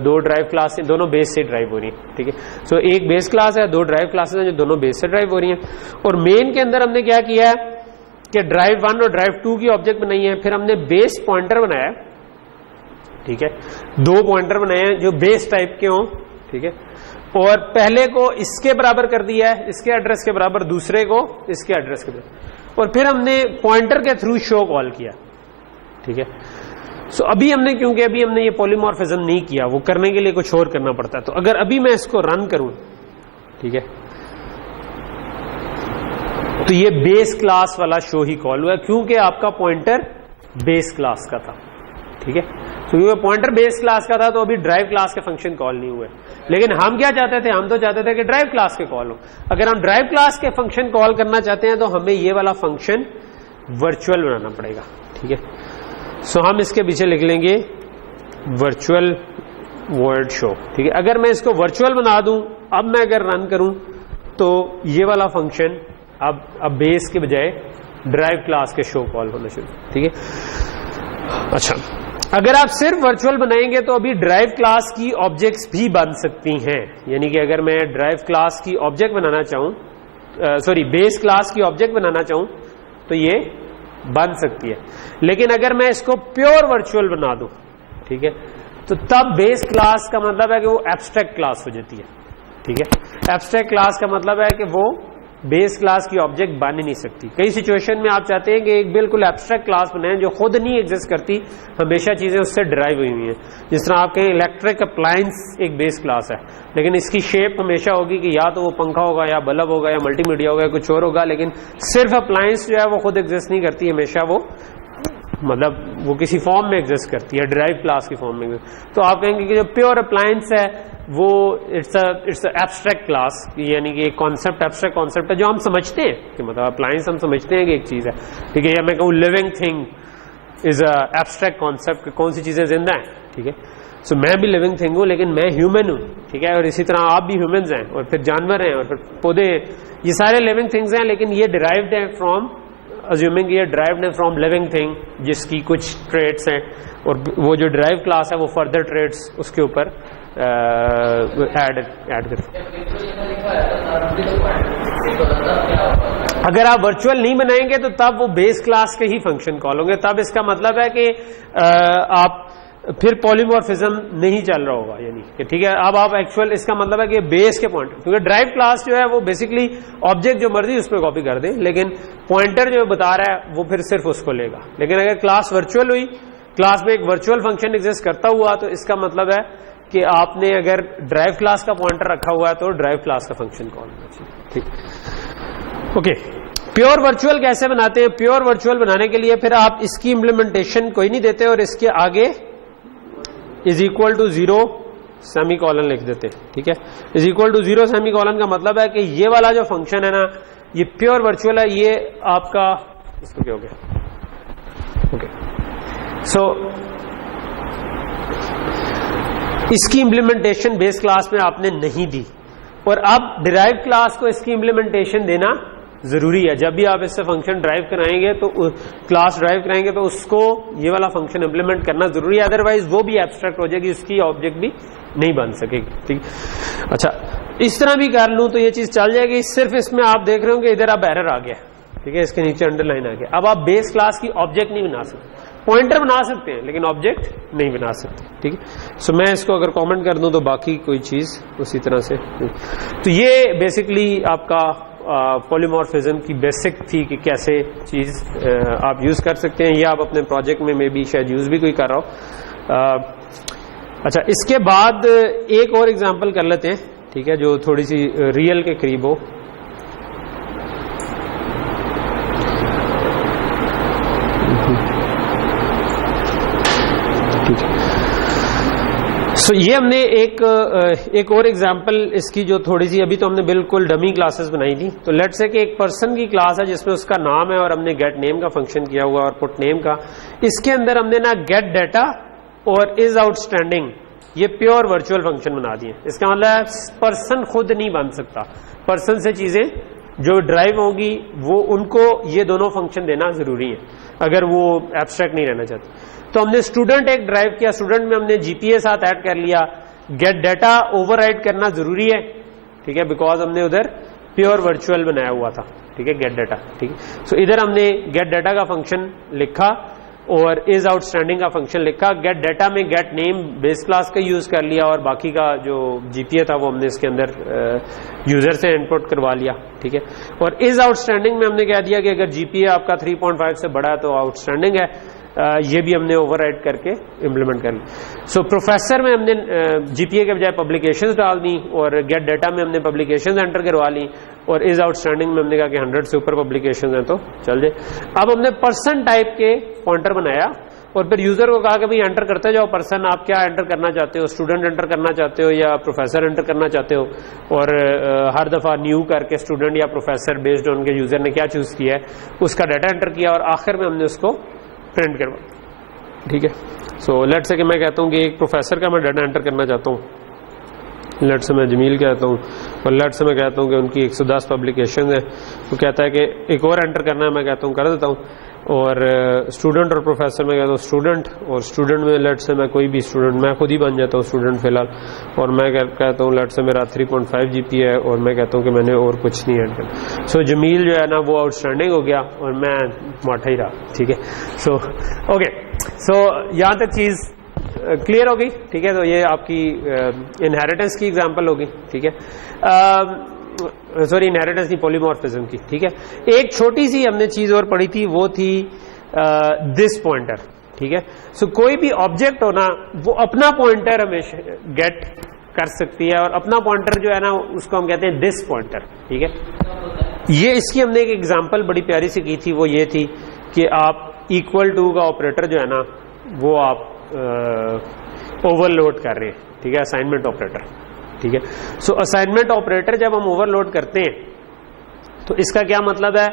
दो ड्राइव क्लास है, दोनों बेस से ड्राइव हो रही है, ठीक है। सो एक बेस क्लास है, दो ड्राइव क्लासेस हैं जो दोनों बेस से ड्राइव हो रही हैं। और मेन के अंदर हमने क्या किया है कि ड्राइव 1 और ड्राइव 2 की ऑब्जेक्ट बनाई है, फिर हमने बेस पॉइंटर बनाया, ठीक है, दो पॉइंटर बनाए हैं जो बेस टाइप के हों, ठीक है, और पहले को इसके बराबर कर दिया है, इसके एड्रेस के बराबर, दूसरे को इसके एड्रेस के बराबर, और फिर हमने पॉइंटर के थ्रू शो कॉल किया, ठीक है। सो अभी हमने, क्योंकि अभी हमने ये पॉलीमॉर्फिज्म नहीं किया, वो करने के लिए कुछ और करना पड़ता है। तो अगर अभी मैं इसको रन करूं, ठीक है, तो ये बेस क्लास वाला शो ही कॉल हुआ, क्योंकि आपका पॉइंटर बेस क्लास का था, ठीक है। तो क्योंकि पॉइंटर बेस क्लास का था तो अभी ड्राइव क्लास के फंक्शन कॉल नहीं हुए। लेकिन हम क्या चाहते थे, हम तो चाहते थे कि ड्राइव क्लास के कॉल हो। अगर हम ड्राइव क्लास के फंक्शन कॉल करना चाहते हैं तो हमें ये वाला फंक्शन वर्चुअल बनाना पड़ेगा, ठीक है। सो हम इसके पीछे लिख लेंगे वर्चुअल वर्ड शो, ठीक है। अगर मैं इसको वर्चुअल बना दूं, अब मैं अगर रन करूं तो ये वाला फंक्शन अब बेस के बजाय ड्राइव क्लास के शो कॉल होना शुरू, ठीक है। अच्छा, अगर आप सिर्फ वर्चुअल बनाएंगे तो अभी ड्राइव क्लास की ऑब्जेक्ट्स भी बन सकती हैं, यानी कि अगर मैं ड्राइव क्लास की ऑब्जेक्ट बनाना चाहूं, बेस क्लास की ऑब्जेक्ट बनाना चाहूं तो ये बन सकती है। लेकिन अगर मैं इसको प्योर वर्चुअल बना दूं, ठीक है, तो तब बेस क्लास का मतलब है कि वो एब्स्ट्रैक्ट क्लास हो जाती है, ठीक है। एब्स्ट्रैक्ट क्लास का मतलब है कि वो बेस क्लास की ऑब्जेक्ट बन ही नहीं सकती। कई सिचुएशन में आप चाहते हैं कि एक बिल्कुल एब्स्ट्रैक्ट क्लास बनाएं जो खुद नहीं एग्जिस्ट करती, हमेशा चीजें उससे ड्राइव हुई हुई हैं। जिस तरह आप कहें इलेक्ट्रिक अप्लायंस एक बेस क्लास है, लेकिन इसकी शेप हमेशा होगी कि या तो वो पंखा होगा या बल्ब होगा या मल्टीमीडिया होगा या कुछ और होगा, लेकिन सिर्फ अप्लायंस जो है वो खुद एग्जिस्ट नहीं करती, हमेशा वो मतलब वो किसी फॉर्म में एग्जिस्ट करती है, ड्राइव क्लास की फॉर्म में। तो आप कहेंगे कि जो प्योर अप्लायंस है वो इट्स एब्स्ट्रैक्ट क्लास, यानी कि एक कॉन्सेप्ट एब्स्ट्रैक्ट कॉन्सेप्ट है जो हम समझते हैं कि मतलब अप्लायंस हम समझते हैं कि एक चीज है, ठीक है। या मैं कहूँ living thing is a abstract concept, कौन सी चीजें जिंदा हैं, ठीक है। सो मैं भी लिविंग थिंग हूँ, लेकिन मैं ह्यूमन हूँ, ठीक है, और इसी तरह आप भी ह्यूमंस हैं, और फिर जानवर हैं, और फिर पौधे हैं, ये सारे लिविंग थिंग्स हैं, लेकिन ये डिराइव्ड है फ्रॉम अज्यूमिंग, ये डिराइव्ड है फ्रॉम लिविंग थिंग जिसकी कुछ ट्रेट्स हैं और वो जो ड्राइव क्लास है वो फर्दर ट्रेड्स उसके ऊपर ऐड कर। अगर आप वर्चुअल नहीं बनाएंगे तो तब वो बेस क्लास के ही फंक्शन कॉल होंगे, तब इसका मतलब है कि आप फिर पॉलीमॉर्फिज्म नहीं चल रहा होगा, यानी कि ठीक है। अब आप एक्चुअल इसका मतलब है कि बेस के पॉइंटर, क्योंकि ड्राइव क्लास जो है वो बेसिकली ऑब्जेक्ट जो मर्जी उस पर कॉपी कर दें, लेकिन पॉइंटर जो बता रहा है वो फिर सिर्फ उसको लेगा। लेकिन अगर क्लास वर्चुअल हुई, क्लास में एक वर्चुअल फंक्शन एग्जिस्ट करता हुआ, तो इसका मतलब है कि आपने अगर ड्राइव क्लास का पॉइंटर रखा हुआ है तो ड्राइव क्लास का फंक्शन कॉल होना चाहिए, ठीक। ओके, प्योर वर्चुअल कैसे बनाते हैं? प्योर वर्चुअल बनाने के लिए फिर आप इसकी इंप्लीमेंटेशन कोई नहीं देते और इसके आगे is equal to 0 semicolon लिख देते, ठीक है। Is equal to 0 semicolon का मतलब है कि ये वाला जो फंक्शन है ना, ये प्योर वर्चुअल है, ये आपका इसको क्या हो गया, ओके। सो इसकी इंप्लीमेंटेशन बेस क्लास में आपने नहीं दी, और अब डिराइव क्लास को इसकी इंप्लीमेंटेशन देना जरूरी है। जब भी आप इससे फंक्शन ड्राइव कराएंगे तो क्लास ड्राइव कराएंगे तो उसको ये वाला फंक्शन इंप्लीमेंट करना जरूरी है, अदरवाइज वो भी एब्स्ट्रैक्ट हो जाएगी, उसकी ऑब्जेक्ट भी नहीं बन सकेगी, ठीक। अच्छा, इस तरह भी कर लूं तो ये चीज चल जाएगी। सिर्फ इसमें आप देख रहे हो कि इधर अब एरर आ गया, ठीक है, इसके नीचे अंडरलाइन आ गया। अब आप बेस क्लास की ऑब्जेक्ट नहीं बना सकते, पॉइंटर बना सकते हैं लेकिन ऑब्जेक्ट नहीं बना सकते, ठीक है। सो मैं इसको अगर कमेंट कर दूं तो बाकी कोई चीज उसी तरह से। तो ये बेसिकली आपका पॉलीमॉर्फिज्म की बेसिक थी कि कैसे चीज आप यूज कर सकते हैं, या आप अपने प्रोजेक्ट में मे बी शायद यूज भी कोई कर रहा हो। अच्छा, इसके बाद एक और एग्जांपल कर लेते हैं, ठीक है, जो थोड़ी सी रियल के करीब हो। सो ये हमने एक और एग्जांपल इसकी जो थोड़ी सी, अभी तो हमने बिल्कुल डमी क्लासेस बनाई थी। तो लेट्स से कि एक पर्सन की क्लास है जिसमें उसका नाम है और हमने गेट नेम का फंक्शन किया हुआ और पुट नेम का। इसके अंदर हमने ना गेट डाटा और इज आउटस्टैंडिंग ये प्योर वर्चुअल फंक्शन बना दिए। इसका मतलब पर्सन खुद नहीं बन सकता, पर्सन से चीजें जो ड्राइव होगी वो उनको ये दोनों फंक्शन देना जरूरी है अगर वो एब्स्ट्रैक्ट नहीं रहना चाहते। तो हमने स्टूडेंट एक ड्राइव किया, स्टूडेंट में हमने जीपीए साथ ऐड कर लिया। गेट डाटा ओवरराइड करना जरूरी है, ठीक है, बिकॉज हमने उधर प्योर वर्चुअल बनाया हुआ था, ठीक है, गेट डाटा, ठीक है। सो इधर हमने गेट डाटा का फंक्शन लिखा और इज आउटस्टैंडिंग का फंक्शन लिखा। गेट डाटा में गेट नेम बेस क्लास का यूज कर लिया और बाकी का जो जीपीए था वो हमने इसके अंदर यूजर से इनपुट करवा लिया, ठीक है। और इज आउटस्टैंडिंग में हमने कह दिया कि अगर जीपीए आपका 3.5 से बड़ा है तो आउटस्टैंडिंग है। ये भी हमने ओवरराइड करके इंप्लीमेंट कर लिया। सो प्रोफेसर में हमने जीपीए के बजाय पब्लिकेशंस डाल दी और गेट डाटा में हमने पब्लिकेशंस एंटर करवा ली और इज आउटस्टैंडिंग में हमने कहा कि 100 से ऊपर पब्लिकेशंस हैं तो चल जाए। अब हमने पर्सन टाइप के पॉइंटर बनाया और फिर यूजर को कहा कि भाई एंटर करते जाओ पर्सन, आप क्या एंटर करना चाहते हो, स्टूडेंट एंटर करना चाहते हो या प्रोफेसर एंटर करना चाहते हो। और हर दफा न्यू करके स्टूडेंट या प्रोफेसर बेस्ड ऑन के यूजर ने क्या चूज किया है उसका डाटा एंटर किया और आखिर में हमने उसको प्रिंट करवा, ठीक है। सो लेट्स से कि मैं कहता हूं कि एक प्रोफेसर का मैं डाटा एंटर करना चाहता हूं, लेट्स से मैं जमील कहता हूं और लेट्स से मैं कहता हूं कि उनकी 110 पब्लिकेशन है। वो कहता है कि एक और एंटर करना है, मैं कहता हूं कर देता हूं। और स्टूडेंट और प्रोफेसर में कहता हूँ स्टूडेंट, और स्टूडेंट में लेट्स से मैं कोई भी स्टूडेंट, मैं खुद ही बन जाता हूँ स्टूडेंट फिलहाल, और मैं कहता हूँ लेट्स से मेरा 3.5 जीपी है और मैं कहता हूँ कि मैंने और कुछ नहीं ऐड किया। सो जमील जो है ना वो आउटस्टैंडिंग हो गया और मैं माठा ही रहा, ठीक है। सो ओके, सो यहाँ तक चीज क्लियर हो गई, ठीक है। तो ये आपकी इनहेरिटेंस की एग्जांपल होगी, ठीक है, सॉरी इनहेरिटेंस नहीं, पॉलीमॉर्फिज्म की, ठीक है। एक छोटी सी हमने चीज और पढ़ी थी, वो थी दिस पॉइंटर, ठीक है। सो कोई भी ऑब्जेक्ट हो ना वो अपना पॉइंटर हमेशा गेट कर सकती है और अपना पॉइंटर जो है ना उसको हम कहते हैं दिस पॉइंटर, ठीक है। ये इसकी हमने एक एग्जांपल बड़ी प्यारी सी की थी, वो ये थी कि आप इक्वल टू का ऑपरेटर जो है ना वो आप ओवरलोड कर रहे हैं, ठीक है, असाइनमेंट ऑपरेटर, ठीक है। सो असाइनमेंट ऑपरेटर जब हम ओवरलोड करते हैं तो इसका क्या मतलब है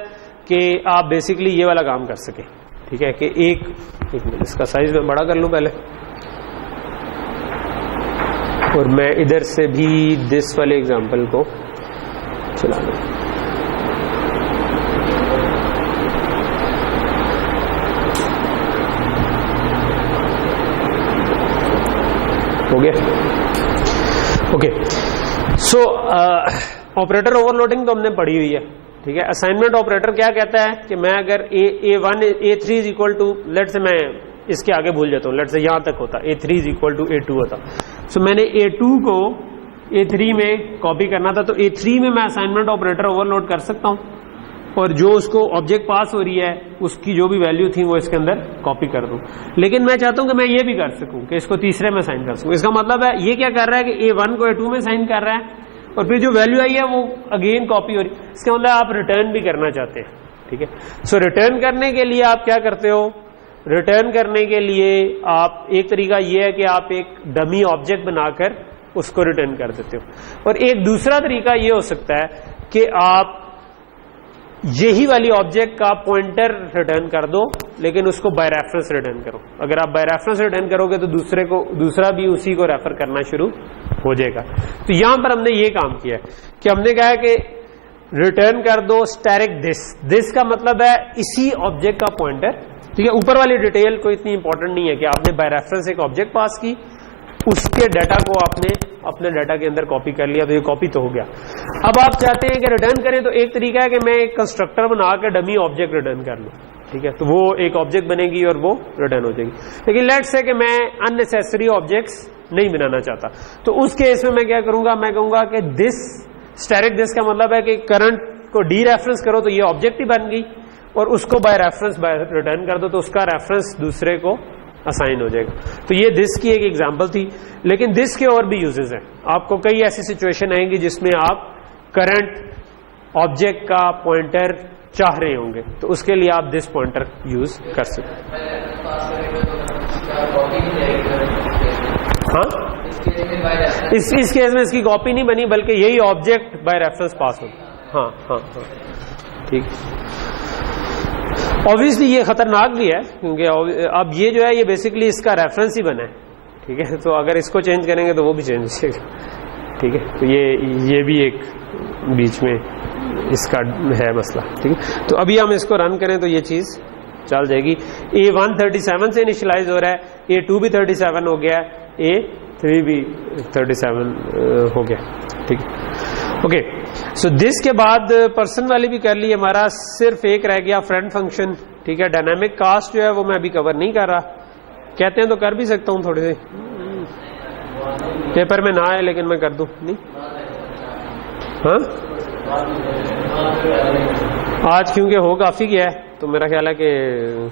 कि आप बेसिकली ये वाला काम कर सके, ठीक है, कि एक मिनट इसका साइज मैं बड़ा कर लूं पहले और मैं इधर से भी दिस वाले एग्जांपल को चला लूं। हो गया। ओके, सो ऑपरेटर ओवरलोडिंग तो हमने पढ़ी हुई है, ठीक है। असाइनमेंट ऑपरेटर क्या कहता है कि मैं अगर A1 A3 is equal to, let's say मैं इसके आगे भूल जाता हूँ, लेट से यहां तक होता A3 is equal to A2 होता, सो मैंने A2 को A3 में कॉपी करना था, तो A3 में मैं असाइनमेंट ऑपरेटर ओवरलोड कर सकता हूं और जो उसको ऑब्जेक्ट पास हो रही है उसकी जो भी वैल्यू थी वो इसके अंदर कॉपी कर दूं। लेकिन मैं चाहता हूं कि मैं ये भी कर सकूं कि इसको तीसरे में साइन कर सकूं। इसका मतलब है ये क्या कर रहा है कि A1 को A2 में साइन कर रहा है और फिर जो वैल्यू आई है वो अगेन कॉपी हो रही है। इसका मतलब आप रिटर्न भी करना चाहते हैं, ठीक है। सो रिटर्न करने के लिए आप क्या करते हो, रिटर्न करने के लिए आप एक तरीका ये है कि आप एक डमी ऑब्जेक्ट बनाकर उसको रिटर्न कर देते हो, और एक दूसरा तरीका ये हो सकता है कि आप यही वाली ऑब्जेक्ट का पॉइंटर रिटर्न कर दो लेकिन उसको बाय रेफरेंस रिटर्न करो। अगर आप बाय रेफरेंस रिटर्न करोगे तो दूसरा भी उसी को रेफर करना शुरू हो जाएगा। तो यहां पर हमने ये काम किया है कि हमने कहा है कि रिटर्न कर दो स्टैटिक दिस का मतलब है इसी ऑब्जेक्ट का पॉइंटर, ठीक है। ऊपर वाली डिटेल कोई इतनी इंपॉर्टेंट नहीं है कि आपने बाय रेफरेंस एक ऑब्जेक्ट पास की, उसके डाटा को आपने अपने डाटा के अंदर कॉपी कर लिया, तो ये कॉपी तो हो गया। अब आप चाहते हैं कि रिटर्न करें, तो एक तरीका है कि मैं एक कंस्ट्रक्टर बनाकर डमी ऑब्जेक्ट रिटर्न कर लूं, ठीक है। तो वो एक ऑब्जेक्ट बनेगी और वो रिटर्न हो जाएगी। लेकिन लेट्स से कि मैं अननेसेसरी ऑब्जेक्ट्स नहीं बनाना चाहता, तो उस केस में मैं क्या करूंगा, मैं कहूंगा कि दिस स्टैटिक दिस का मतलब है कि करंट को डी रेफरेंस करो तो ये ऑब्जेक्ट ही बन गई, और उसको बाय रेफरेंस बाय रिटर्न कर दो तो उसका रेफरेंस दूसरे को असाइन हो जाएगा। तो ये दिस की एक एग्जांपल थी, लेकिन दिस के और भी यूजेस हैं। आपको कई ऐसी सिचुएशन आएंगी जिसमें आप करंट ऑब्जेक्ट का पॉइंटर चाह रहे होंगे, तो उसके लिए आप दिस पॉइंटर यूज कर सकते हैं। हाँ, इस केस में इसकी कॉपी नहीं बनी बल्कि यही ऑब्जेक्ट बाय रेफरेंस पास हो। हाँ हाँ हाँ, ठीक। ऑब्वियसली ये खतरनाक भी है क्योंकि अब ये जो है ये बेसिकली इसका रेफरेंस ही बना है, ठीक है। तो अगर इसको चेंज करेंगे तो वो भी चेंज हो जाएगा, ठीक है। तो ये भी एक बीच में इसका है मसला, ठीक है। तो अभी हम इसको रन करें तो ये चीज चल जाएगी। A1 37 से इनिशियलाइज हो रहा है, A2 भी 37 हो गया, A3 भी 37 हो गया, ठीक है। ओके, सो दिस के बाद पर्सन वाली भी कर ली, हमारा सिर्फ एक रह गया फ्रेंड फंक्शन, ठीक है। डायनामिक कास्ट जो है वो मैं अभी कवर नहीं कर रहा, कहते हैं तो कर भी सकता हूं, थोड़े से पेपर में ना आए लेकिन मैं कर दूं नहीं। हाँ, आज क्योंकि हो काफी गया है तो मेरा ख्याल है कि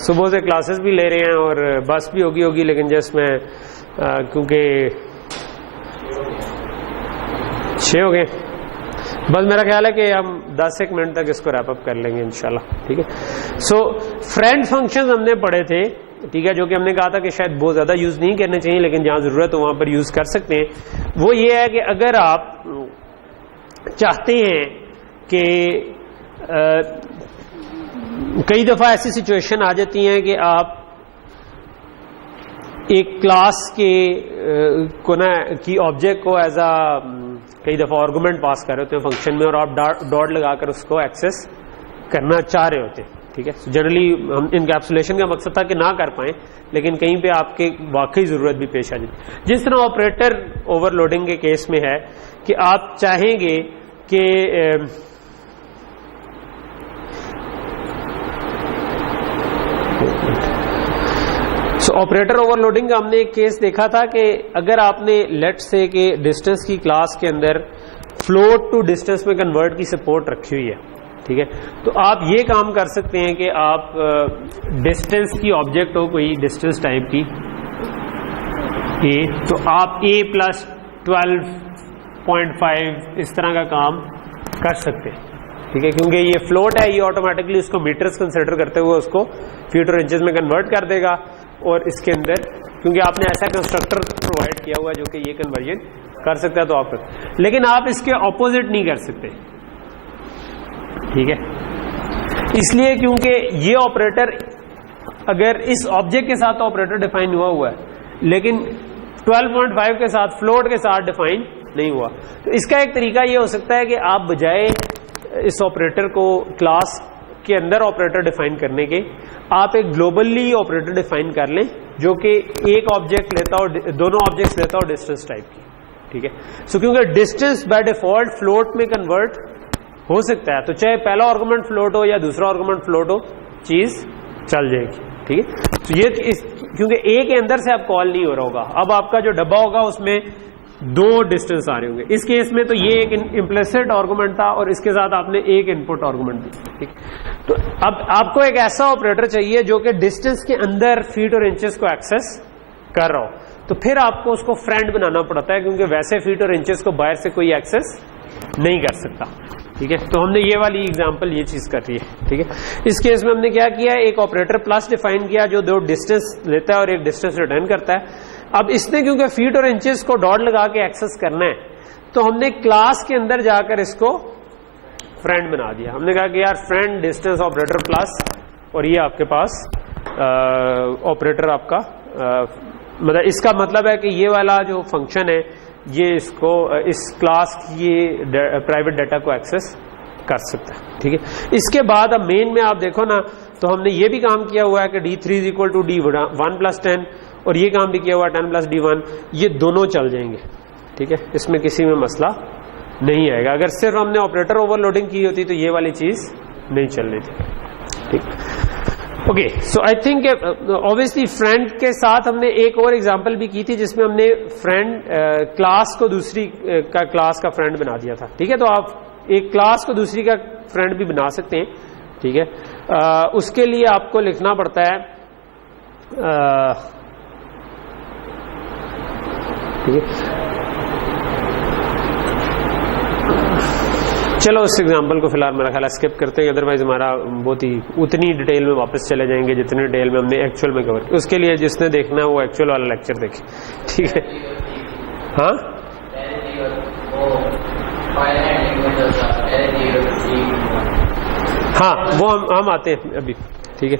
सुबह से क्लासेस भी ले रहे हैं और बस भी होगी, लेकिन जस्ट मैं क्योंकि 6 हो गए, बस मेरा ख्याल है कि हम 10-1 मिनट तक इसको रैप अप कर लेंगे इंशाल्लाह, ठीक है। सो फ्रेंड फंक्शंस हमने पढ़े थे, ठीक है, जो कि हमने कहा था कि शायद बहुत ज्यादा यूज नहीं करने चाहिए लेकिन जहां जरूरत हो वहां पर यूज कर सकते हैं। वो ये है कि अगर आप चाहते हैं कि कई दफा ऐसी सिचुएशन आ जाती है कि आप एक क्लास के को ना की ऑब्जेक्ट को एज अ कई दफा आर्गुमेंट पास कर रहे होते हैं फंक्शन में और आप डॉट लगाकर उसको एक्सेस करना चाह रहे होते हैं, ठीक है। जनरली हम इनकैप्सुलेशन का मकसद था कि ना कर पाए, लेकिन कहीं पे आपके वाकई जरूरत भी पेश आ जाती। जिस तरह ऑपरेटर ओवरलोडिंग के केस में है कि आप चाहेंगे कि ऑपरेटर ओवरलोडिंग का हमने एक केस देखा था कि अगर आपने लेट से के डिस्टेंस की क्लास के अंदर फ्लोट टू डिस्टेंस में कन्वर्ट की सपोर्ट रखी हुई है, ठीक है, तो आप ये काम कर सकते हैं कि आप डिस्टेंस की ऑब्जेक्ट हो कोई डिस्टेंस टाइप की ए, तो आप a + 12.5 इस तरह का काम कर सकते हैं, ठीक है, क्योंकि ये फ्लोट है, ये ऑटोमेटिकली उसको मीटर्स कंसिडर करते हुए उसको फीट और इंचेस में कन्वर्ट कर देगा। और इसके अंदर क्योंकि आपने ऐसा कंस्ट्रक्टर प्रोवाइड किया हुआ है जो कि ये कन्वर्जन कर सकता है, तो आप कर, लेकिन आप इसके ऑपोजिट नहीं कर सकते, ठीक है, इसलिए क्योंकि ये ऑपरेटर अगर इस ऑब्जेक्ट के साथ ऑपरेटर डिफाइन हुआ है लेकिन 12.5 के साथ फ्लोट के साथ डिफाइन नहीं हुआ, तो इसका एक तरीका ये हो सकता है कि आप बजाय इस ऑपरेटर को क्लास के अंदर ऑपरेटर डिफाइन करने के, आप एक ग्लोबली ऑपरेटर डिफाइन कर लें जो कि एक ऑब्जेक्ट लेता हो, दोनों ऑब्जेक्ट्स लेता हो डिस्टेंस टाइप की, ठीक है। सो क्योंकि डिस्टेंस बाय डिफॉल्ट फ्लोट में कन्वर्ट हो सकता है, तो चाहे पहला आर्गुमेंट फ्लोट हो या दूसरा आर्गुमेंट फ्लोट हो, चीज चल जाएगी, ठीक है। तो ये क्योंकि ए के अंदर से अब कॉल नहीं हो रहा होगा, अब आपका जो डब्बा होगा उसमें दो डिस्टेंस आ रहे होंगे। इस केस में तो ये एक इम्प्लिसिट आर्गुमेंट था और इसके साथ आपने एक इनपुट आर्गुमेंट दी, ठीक। तो अब आपको एक ऐसा ऑपरेटर चाहिए जो कि डिस्टेंस के अंदर फीट और इंचेस को एक्सेस कर रहा हो, तो फिर आपको उसको फ्रेंड बनाना पड़ता है, क्योंकि वैसे फीट और इंचेस को बाहर से कोई एक्सेस नहीं कर सकता, ठीक है। तो हमने ये वाली एग्जांपल ये चीज कर रही है, ठीक है। इस केस में हमने क्या किया, एक ऑपरेटर प्लस डिफाइन किया जो दो डिस्टेंस लेता है और एक डिस्टेंस रिटर्न करता है। अब इसने क्योंकि फीट और इंचेस को डॉट लगा के एक्सेस करना है, तो हमने क्लास के अंदर जाकर इसको फ्रेंड बना दिया। हमने कहा कि यार फ्रेंड डिस्टेंस ऑपरेटर प्लस, और ये आपके पास ऑपरेटर आपका मतलब इसका मतलब है कि ये वाला जो फंक्शन है ये इसको इस क्लास की ये प्राइवेट डाटा को एक्सेस कर सकता है, ठीक है। इसके बाद अब मेन में आप देखो ना, तो हमने ये भी काम किया हुआ है कि D3 is equal to D1 plus 10, और ये काम भी किया हुआ है 10 प्लस D1, ये दोनों चल जाएंगे, ठीक है। इसमें किसी में मसला नहीं आएगा। अगर सिर्फ हमने ऑपरेटर ओवरलोडिंग की होती तो ये वाली चीज नहीं चलनी थी, ठीक। Okay, so I think obviously friend के साथ हमने एक और एग्जांपल भी की थी जिसमें हमने फ्रेंड क्लास को दूसरी का क्लास का फ्रेंड बना दिया था, ठीक है। तो आप एक क्लास को दूसरी का फ्रेंड भी बना सकते हैं, ठीक है। उसके लिए आपको लिखना पड़ता है, ठीक है। चलो उस एग्जांपल को फिलहाल मेरा ख्याल स्किप करते हैं, अदरवाइज हमारा बहुत ही उतनी डिटेल में वापस चले जाएंगे जितनी डिटेल में हमने एक्चुअल में कवर किया। उसके लिए जिसने देखना है वो एक्चुअल वाला लेक्चर देखे, ठीक है। हाँ हाँ, वो हम आते हैं अभी, ठीक है।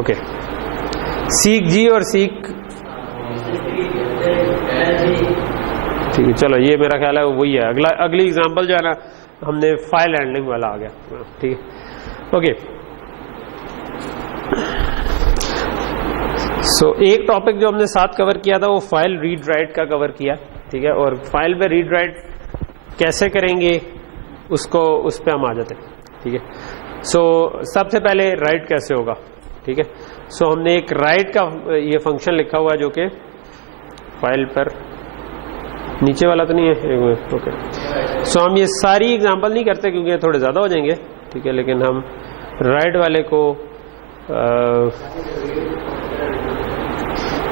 ओके, सीक जी और सीक, ठीक है। चलो ये मेरा ख्याल है वही है। अगली एग्जांपल जो है ना, हमने फाइल हैंडलिंग वाला आ गया, ठीक है। ओके, सो एक टॉपिक जो हमने साथ कवर किया था वो फाइल रीड राइट का कवर किया, ठीक है। और फाइल पे रीड राइट कैसे करेंगे उसको उस पर हम आ जाते हैं, ठीक है। सो सबसे पहले राइट कैसे होगा, ठीक है। सो हमने एक राइट का ये फंक्शन लिखा हुआ है जो कि फाइल पर, नीचे वाला तो नहीं है, ओके। सो हम ये सारी एग्जांपल नहीं करते क्योंकि ये थोड़े ज्यादा हो जाएंगे, ठीक है। लेकिन हम राइट वाले को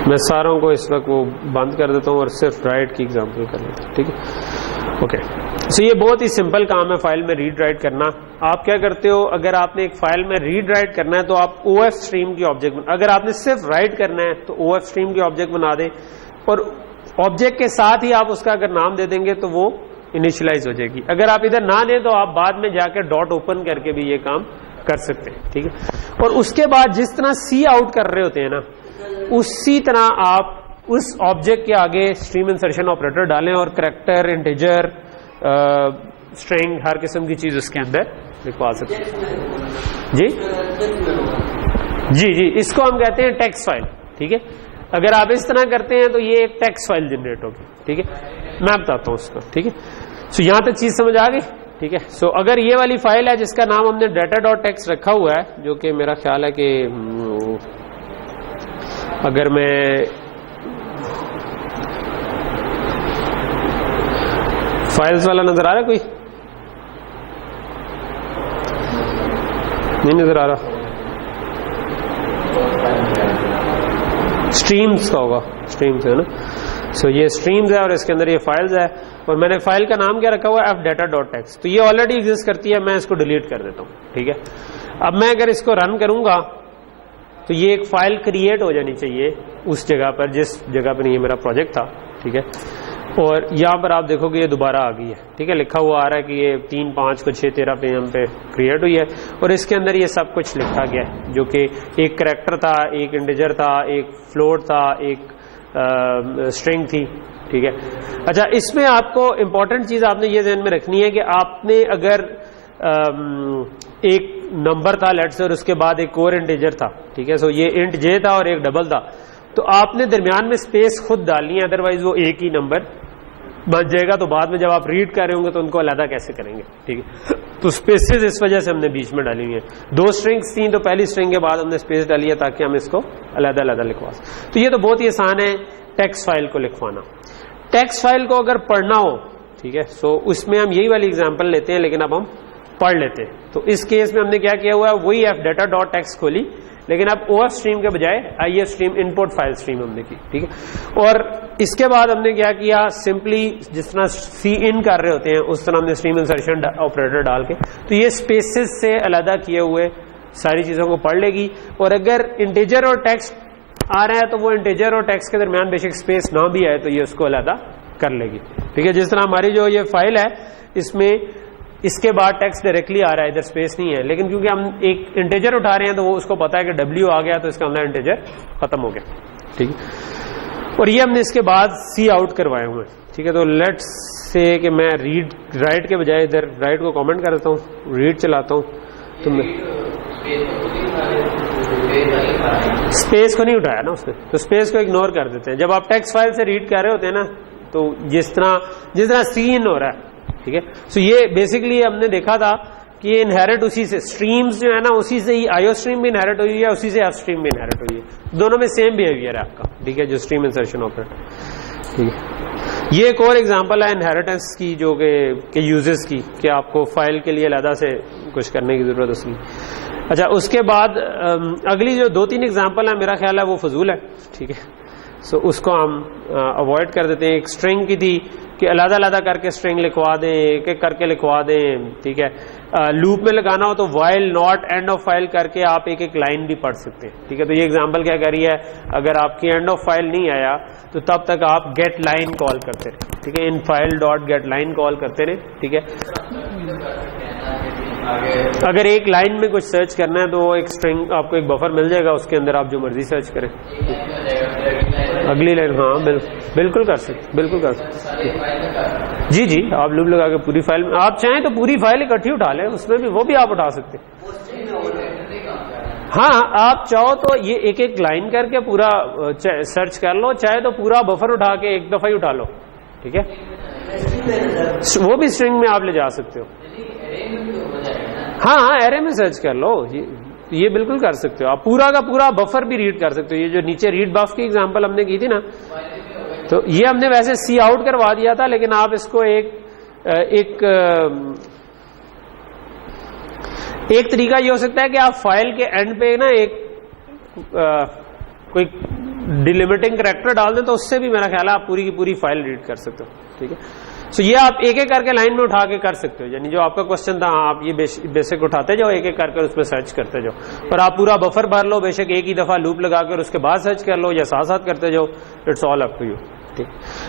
मैं सारों को इस वक्त वो बंद कर देता हूँ और सिर्फ राइट की एग्जांपल कर लेता हूँ, ठीक है। ओके, सो ये बहुत ही सिंपल काम है फाइल में रीड राइट करना। आप क्या करते हो, अगर आपने एक फाइल में रीड राइट करना है तो आप OF स्ट्रीम की ऑब्जेक्ट, अगर आपने सिर्फ राइट करना है तो OF स्ट्रीम की ऑब्जेक्ट बना दें, और ऑब्जेक्ट के साथ ही आप उसका अगर नाम दे देंगे तो वो इनिशियलाइज हो जाएगी। अगर आप इधर ना दें तो आप बाद में जाकर डॉट ओपन करके भी ये काम कर सकते हैं, ठीक है। और उसके बाद जिस तरह सी आउट कर रहे होते हैं ना, उसी तरह आप उस ऑब्जेक्ट के आगे स्ट्रीम इंसर्शन ऑपरेटर डालें और करैक्टर, इंटीजर, स्ट्रिंग, हर किस्म की चीज उसके अंदर लिखवा सकते हैं। जी जी जी, इसको हम कहते हैं टेक्स्ट फाइल, ठीक है। अगर आप इस तरह करते हैं तो ये एक टेक्स्ट फाइल जनरेट होगी, ठीक है। मैं बताता हूँ उसको, ठीक है। सो यहां तक चीज समझ आ गई, ठीक है। सो अगर ये वाली फाइल है जिसका नाम हमने data.txt रखा हुआ है, जो कि मेरा ख्याल है कि अगर मैं फाइल्स वाला नजर आ रहा है, कोई नहीं नजर आ रहा, स्ट्रीम्स का होगा, स्ट्रीम्स है ना। सो ये स्ट्रीम्स है और इसके अंदर ये फाइल्स है, और मैंने फाइल का नाम क्या रखा हुआ है, fdata.txt। तो ये ऑलरेडी एग्जिस्ट करती है, मैं इसको डिलीट कर देता हूँ, ठीक है। अब मैं अगर इसको रन करूंगा तो ये एक फाइल क्रिएट हो जानी चाहिए उस जगह पर जिस जगह पर ये मेरा प्रोजेक्ट था, ठीक है। और यहां पर आप देखोगे ये दोबारा आ गई है, ठीक है। लिखा हुआ आ रहा है कि ये 3/5/6/13 PM पे क्रिएट हुई है, और इसके अंदर ये सब कुछ लिखा गया है, जो कि एक करैक्टर था, एक इंटीजर था, एक फ्लोट था, एक स्ट्रिंग थी, ठीक है। अच्छा, इसमें आपको इंपॉर्टेंट चीज आपने ये ध्यान में रखनी है कि आपने अगर एक नंबर था लेट्स से, और उसके बाद एक और इंटीजर था, ठीक है। सो ये इंट जे था और एक डबल था, तो आपने दरमियान में स्पेस खुद डालनी है, अदरवाइज वो एक ही नंबर बच जाएगा। तो बाद में जब आप रीड कर रहे होंगे तो उनको अलग कैसे करेंगे, ठीक है। तो स्पेसेस इस वजह से हमने बीच में डाली हुई है। दो स्ट्रिंग्स थी, तो पहली स्ट्रिंग के बाद हमने स्पेस डाली है ताकि हम इसको अलग अलग लिखवा सकें। तो ये तो बहुत ही आसान है टेक्स्ट फाइल को लिखवाना। टेक्स्ट फाइल को अगर पढ़ना हो, ठीक है, सो उसमें हम यही वाली एग्जांपल लेते हैं, लेकिन अब हम पढ़ लेते हैं। तो इस केस में हमने क्या किया हुआ है, वही एफ डाटा डॉट टेक्स्ट खोली, लेकिन अब ओएफ स्ट्रीम के बजाय if stream input file stream हमने की, ठीक है। और इसके बाद हमने क्या किया, सिंपली जिस तरह सी इन कर रहे होते हैं उस तरह हमने स्ट्रीम इंसर्शन ऑपरेटर डाल के, तो ये स्पेसेस से अलग किए हुए सारी चीजों को पढ़ लेगी। और अगर इंटीजर और टेक्स्ट आ रहा है तो वो इंटीजर और टेक्स्ट के दरमियान बेशक स्पेस ना भी आए तो ये उसको अलग कर लेगी, ठीक है। जिस तरह हमारी जो ये फाइल है इसमें इसके बाद टेक्स्ट डायरेक्टली आ रहा है, इधर स्पेस नहीं है, लेकिन क्योंकि हम एक इंटीजर उठा रहे हैं तो वो उसको पता है कि डब्ल्यू आ गया तो इसका मतलब इंटीजर खत्म हो गया, ठीक है। और ये हमने इसके बाद सी आउट करवाए हुए, ठीक है। तो लेट्स से कि मैं रीड राइट के बजाय इधर राइट को कमेंट कर देता हूँ, रीड चलाता हूँ, तो मैं स्पेस को नहीं उठाया ना उसने, तो स्पेस को इग्नोर कर देते हैं। जब आप टेक्स्ट फाइल से रीड कर रहे होते हैं ना, तो जिस तरह सी इन हो रहा है, ठीक है। सो ये बेसिकली हमने देखा था कि ये इनहेरिट उसी से, स्ट्रीम्स जो है ना उसी से ही आईओ स्ट्रीम भी इनहेरिट हुई है, उसी से एफ स्ट्रीम भी इनहेरिट हुई है, दोनों में सेम बिहेवियर है आपका, ठीक है, जो स्ट्रीम इंसर्शन ऑपरेटर, ठीक है। ये एक और एग्जांपल है इनहेरिटेंस की जो के यूजेस की, कि आपको फाइल के लिए अलग से कुछ करने की जरूरत उसकी। अच्छा, उसके बाद अगली जो 2-3 एग्जांपल है मेरा ख्याल है वो फजूल है, ठीक है। सो उसको हम अवॉइड कर देते हैं। एक स्ट्रिंग की थी कि अलग करके स्ट्रिंग लिखवा दें, एक एक करके लिखवा दें, ठीक है। लूप में लगाना हो तो while not end of file करके आप एक एक लाइन भी पढ़ सकते हैं, ठीक है। तो ये एग्जांपल क्या करी है, अगर आपकी एंड ऑफ फाइल नहीं आया तो तब तक आप गेट लाइन कॉल करते रहे, ठीक है, in file dot gate line call करते रहे, ठीक है। अगर एक लाइन में कुछ सर्च करना है तो एक स्ट्रिंग आपको एक बफर मिल जाएगा, उसके अंदर आप जो मर्जी सर्च करें, अगली लाइन, हाँ बिल्कुल कर सकते, बिल्कुल कर सकते। जी जी, आप लूप लगा के पूरी फाइल में, आप चाहें तो पूरी फाइल इकट्ठी उठा लें, उसमें भी वो भी आप उठा सकते हैं। हाँ, आप चाहो तो ये एक एक लाइन करके पूरा सर्च कर लो, चाहे तो पूरा बफर उठा के एक दफा ही उठा लो, ठीक है। वो भी स्ट्रिंग में आप ले जा सकते हो। हाँ, एरे में सर्च कर लो, ये बिल्कुल कर सकते हो आप, पूरा का पूरा बफर भी रीड कर सकते हो। ये जो नीचे रीड बफ की एग्जांपल हमने की थी ना, तो ये हमने वैसे सी आउट करवा दिया था, लेकिन आप इसको एक तरीका ये हो सकता है कि आप फाइल के एंड पे ना एक कोई डिलिमिटिंग करैक्टर डाल दें, तो उससे भी मेरा ख्याल है आप पूरी की पूरी फाइल रीड कर सकते हो, ठीक है। सो ये आप एक एक करके लाइन में उठा के कर सकते हो, यानी जो आपका क्वेश्चन था, आप ये बेसिक उठाते जाओ, एक एक करके उसमें सर्च करते जाओ, और आप पूरा बफर भर लो, बेशक एक ही दफा लूप लगा कर उसके बाद सर्च कर लो, या साथ साथ करते जाओ, it's all up to you, ठीक।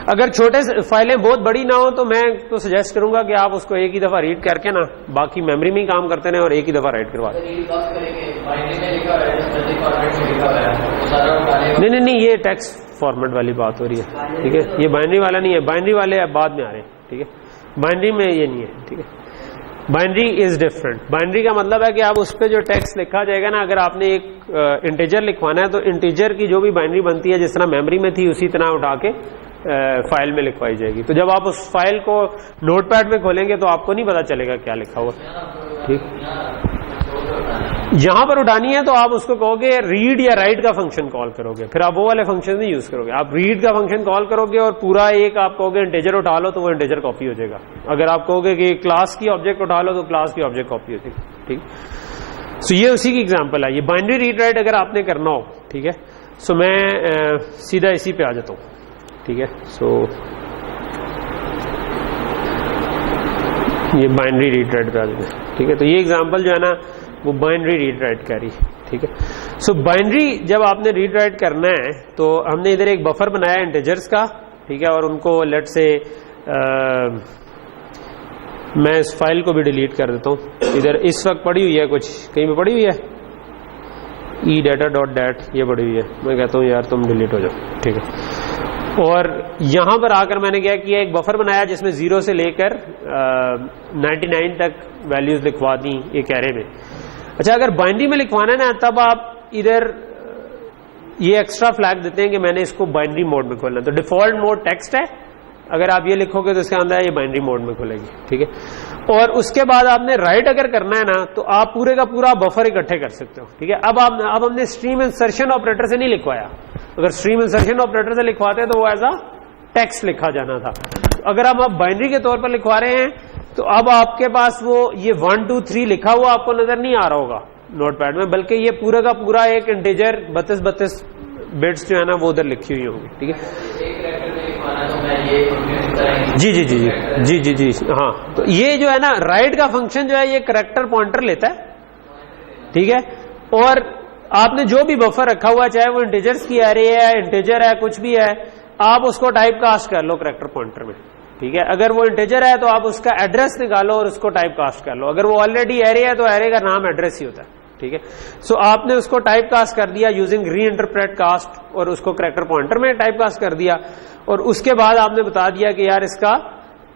अगर छोटे फाइलें बहुत बड़ी ना हो तो मैं तो सजेस्ट करूंगा कि आप उसको एक ही दफा रीड करके ना बाकी मेमोरी में ही काम करते रहे और एक ही दफा राइट करवा दें। नहीं, ये टेक्स्ट फॉर्मेट वाली बात हो रही है, ठीक है। ये बाइनरी वाला नहीं है, बाइनरी वाले अब बाद में आ रहे हैं, ठीक है। बाइनरी में ये नहीं है, ठीक है। Binary is different. बाइनरी का मतलब है कि आप उस पर जो टेक्स्ट लिखा जाएगा ना, अगर आपने एक इंटीजर लिखवाना है तो इंटीजर की जो भी बाइनरी बनती है जिस तरह मेमोरी में थी उसी तरह उठा के फाइल में लिखवाई जाएगी। तो जब आप उस फाइल को नोटपैड में खोलेंगे तो आपको नहीं पता चलेगा क्या लिखा हुआ, ठीक। यहां पर उठानी है तो आप उसको कहोगे रीड या राइट का फंक्शन कॉल करोगे, फिर आप वो वाले फंक्शन नहीं यूज करोगे, आप रीड का फंक्शन कॉल करोगे और पूरा एक आप कहोगे इंटीजर उठा लो तो वो इंटीजर कॉपी हो जाएगा। अगर आप कहोगे कि क्लास की ऑब्जेक्ट उठा लो तो क्लास की ऑब्जेक्ट कॉपी हो जाएगी, ठीक। सो ये उसी की एग्जांपल है, ये बाइनरी रीड राइट अगर आपने करना हो, ठीक है। सो मैं सीधा इसी पे आ जाता हूं, ठीक है। सो ये बाइनरी रीड राइट पे आ जाता है, ठीक है। तो ये एग्जांपल जो है ना वो बाइनरी रीड राइट करी, ठीक है। सो बाइनरी जब आपने रीड राइट करना है तो हमने इधर एक बफर बनाया इंटीजर्स का, ठीक है, और उनको लेट से मैं इस फाइल को भी डिलीट कर देता हूं। इधर इस वक्त पड़ी हुई है, कुछ कहीं पे पड़ी हुई है ई डाटा डॉट डैट, ये पड़ी हुई है, मैं कहता हूं यार तुम डिलीट हो जाओ, ठीक है। और यहां पर आकर मैंने क्या किया, एक बफर बनाया जिसमें 0 से लेकर 99 तक वैल्यूज लिखवा दी एक एरे में। अच्छा, अगर बाइनरी में लिखवाना है ना, तब आप इधर ये एक्स्ट्रा फ्लैग देते हैं कि मैंने इसको बाइनरी मोड में खोलना है। तो डिफॉल्ट मोड टेक्स्ट है, अगर आप ये लिखोगे तो इसका अंदर ये बाइनरी मोड में खुलेगी, ठीक है। और उसके बाद आपने राइट अगर करना है ना, तो आप पूरे का पूरा बफर इकट्ठे कर सकते हो, ठीक है। अब हमने स्ट्रीम इंसर्शन ऑपरेटर से नहीं लिखवाया। अगर स्ट्रीम इंसर्शन ऑपरेटर से लिखवाते तो वो एज अ टेक्स्ट लिखा जाना था। अगर आप बाइनरी के तौर पर लिखवा रहे हैं तो अब आपके पास वो ये 1 2 3 लिखा हुआ आपको नजर नहीं आ रहा होगा नोटपैड में, बल्कि ये पूरा का पूरा एक इंटीजर 32 बिट्स जो है ना वो उधर लिखी हुई होंगी, ठीक है। जी जी जी जी जी जी जी हाँ, तो ये जो है ना राइट का फंक्शन जो है ये करैक्टर पॉइंटर लेता है, ठीक है। और आपने जो भी बफर रखा हुआ, चाहे वो इंटीजर्स की एरे है, इंटीजर है, कुछ भी है, आप उसको टाइप कास्ट कर लो करैक्टर पॉइंटर में, ठीक है। अगर वो इंटीजर है तो आप उसका एड्रेस निकालो और उसको टाइप कास्ट कर लो। अगर वो ऑलरेडी एरे है तो एरे का नाम एड्रेस ही होता है, ठीक है। सो आपने उसको टाइप कास्ट कर दिया यूजिंग री इंटरप्रेट कास्ट, और उसको करैक्टर पॉइंटर में टाइप कास्ट कर दिया, और उसके बाद आपने बता दिया कि यार इसका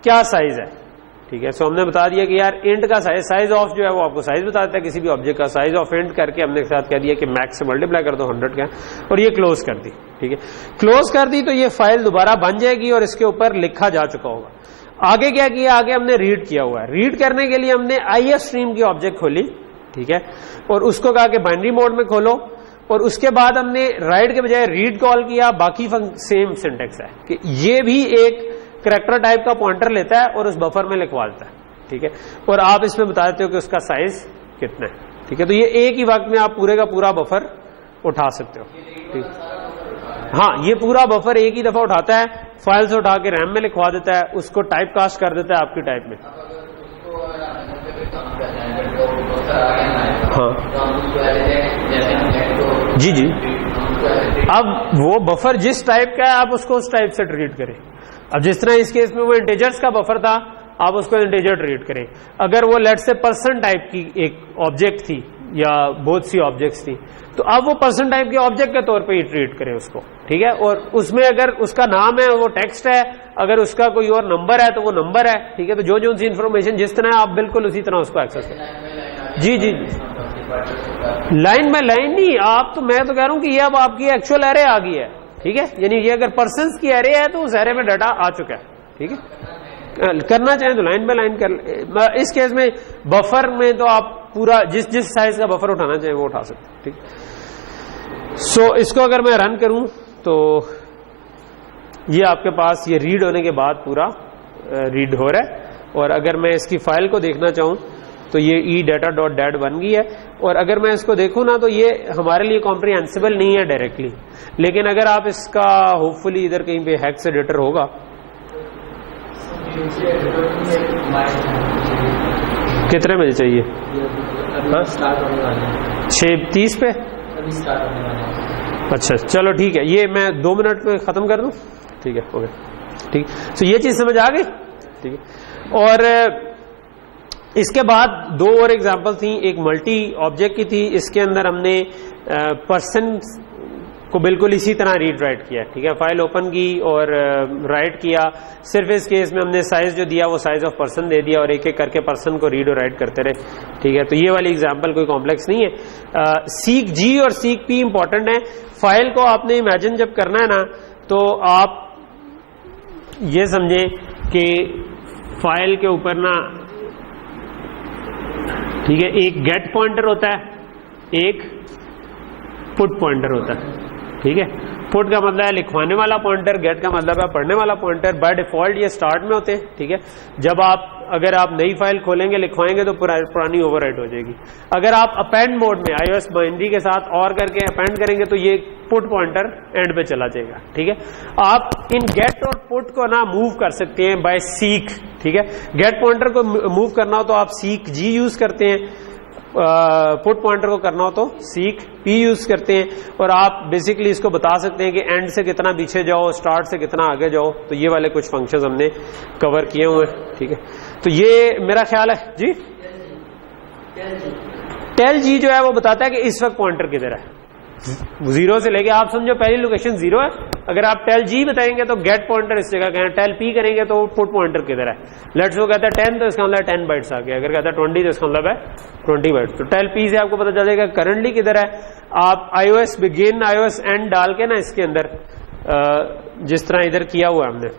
क्या साइज है, ठीक है। सो हमने बता दिया कि यार इंट का साइज ऑफ जो है वो आपको साइज बता देता है किसी भी ऑब्जेक्ट का। साइज ऑफ इंट करके हमने साथ कह दिया कि मैक्स से मल्टीप्लाई कर दो 100 का, और ये क्लोज कर दी, ठीक है। क्लोज कर दी तो ये फाइल दोबारा बन जाएगी और इसके ऊपर लिखा जा चुका होगा। आगे क्या किया, आगे हमने रीड किया हुआ है। रीड करने के लिए हमने IF स्ट्रीम की ऑब्जेक्ट खोली, ठीक है, और उसको कहा कि बाइनरी मोड में खोलो, और उसके बाद हमने राइट के बजाय रीड कॉल किया। बाकी सेम सिंटेक्स है कि ये भी एक करैक्टर टाइप का पॉइंटर लेता है और उस बफर में लिखवा देता है, ठीक है। और आप इसमें बता देते हो कि उसका साइज कितना है, ठीक है। तो ये एक ही वक्त में आप पूरे का पूरा बफर उठा सकते हो, ठीक। हाँ, ये पूरा बफर एक ही दफा उठाता है, फाइल से उठा के रैम में लिखवा देता है, उसको टाइप कास्ट कर देता है आपकी टाइप में। हाँ जी जी, अब वो बफर जिस टाइप का है आप उसको उस टाइप से ट्रीट करें। अब जिस तरह इस केस में वो इंटीजर्स का बफर था, आप उसको इंटीजर ट्रीट करें। अगर वो लेट से पर्सन टाइप की एक ऑब्जेक्ट थी या बहुत सी ऑब्जेक्ट्स थी, तो अब वो पर्सन टाइप के ऑब्जेक्ट के तौर पे ही ट्रीट करें उसको, ठीक है। और उसमें अगर उसका नाम है वो टेक्स्ट है, अगर उसका कोई और नंबर है तो वो नंबर है, ठीक है। तो जो सी इंफॉर्मेशन जिस तरह आप बिल्कुल उसी तरह उसको एक्सेस करें। जी जी, लाइन बाय लाइन नहीं, आप तो मैं तो कह रहा हूं कि ये अब आपकी एक्चुअल एरे आ गई है, ठीक है। यानी ये अगर पर्सन्स की एरे है तो उस एरे में डाटा आ चुका है, ठीक है। करना चाहें तो लाइन बाय लाइन कर। इस केस में बफर में तो आप पूरा जिस साइज का बफर उठाना चाहें वो उठा सकते हैं, ठीक। सो इसको अगर मैं रन करूं तो ये आपके पास ये रीड होने के बाद पूरा रीड हो रहा है। और अगर मैं इसकी फाइल को देखना चाहूं तो ये edata.dat बन गई है। और अगर मैं इसको देखूं ना तो ये हमारे लिए कॉम्प्रिहेंसिबल नहीं है डायरेक्टली, लेकिन अगर आप इसका होपफुली इधर कहीं पे हेक्स एडिटर होगा, कितने बजे चाहिए? 6:30 पे। अच्छा चलो ठीक है, ये मैं 2 मिनट में खत्म कर दूं, ठीक है, ओके, ठीक। तो ये चीज समझ आ गई, ठीक है। और इसके बाद 2 और एग्जांपल थी, एक मल्टी ऑब्जेक्ट की थी, इसके अंदर हमने पर्सन को बिल्कुल इसी तरह रीड राइट किया, ठीक है। फाइल ओपन की और राइट किया। सिर्फ इस केस में हमने साइज जो दिया वो साइज ऑफ पर्सन दे दिया और एक एक करके पर्सन को रीड और राइट करते रहे, ठीक है। तो ये वाली एग्जांपल कोई कॉम्प्लेक्स नहीं है। सीक जी और सीक पी इंपॉर्टेंट है। फाइल को आपने इमेजिन जब करना है ना तो आप ये समझे कि फाइल के ऊपर ना, ठीक है, एक गेट पॉइंटर होता है, एक पुट पॉइंटर होता है, ठीक है। पुट का मतलब है लिखवाने वाला पॉइंटर, गेट का मतलब है पढ़ने वाला पॉइंटर। बाय डिफॉल्ट ये स्टार्ट में होते हैं, ठीक है। जब अगर आप नई फाइल खोलेंगे लिखवाएंगे तो पुरानी ओवरराइट हो जाएगी। अगर आप अपेंड मोड में iOS बाइनरी के साथ और करके अपेंड करेंगे तो ये पुट पॉइंटर एंड पे चला जाएगा, ठीक है। आप इन गेट और पुट को ना मूव कर सकते हैं बाय सीक, ठीक है। गेट पॉइंटर को मूव करना हो तो आप सीक जी यूज करते हैं, पुट पॉइंटर को करना हो तो सीक पी यूज करते हैं। और आप बेसिकली इसको बता सकते हैं कि एंड से कितना पीछे जाओ, स्टार्ट से कितना आगे जाओ। तो ये वाले कुछ फंक्शंस हमने कवर किए हुए हैं, ठीक है। तो ये मेरा ख्याल है जी। टेल जी जो है वो बताता है कि इस वक्त पॉइंटर किधर है, जीरो से लेके आप समझो पहली लोकेशन जीरो है, अगर आप टेल जी बताएंगे तो गेट पॉइंटर इस जगह का है, टेल पी करेंगे तो पुट पॉइंटर किधर है। लेट्स वो कहता है 10 तो इसका मतलब 10 बाइट्स आ गया, अगर कहता है 20 तो इसका मतलब है 20 बाइट्स। तो टेल पी से आपको पता चल जाएगा करंटली किधर है। आप iOS बिगिन iOS एंड डाल के ना इसके अंदर जिस तरह इधर किया हुआ है हमने,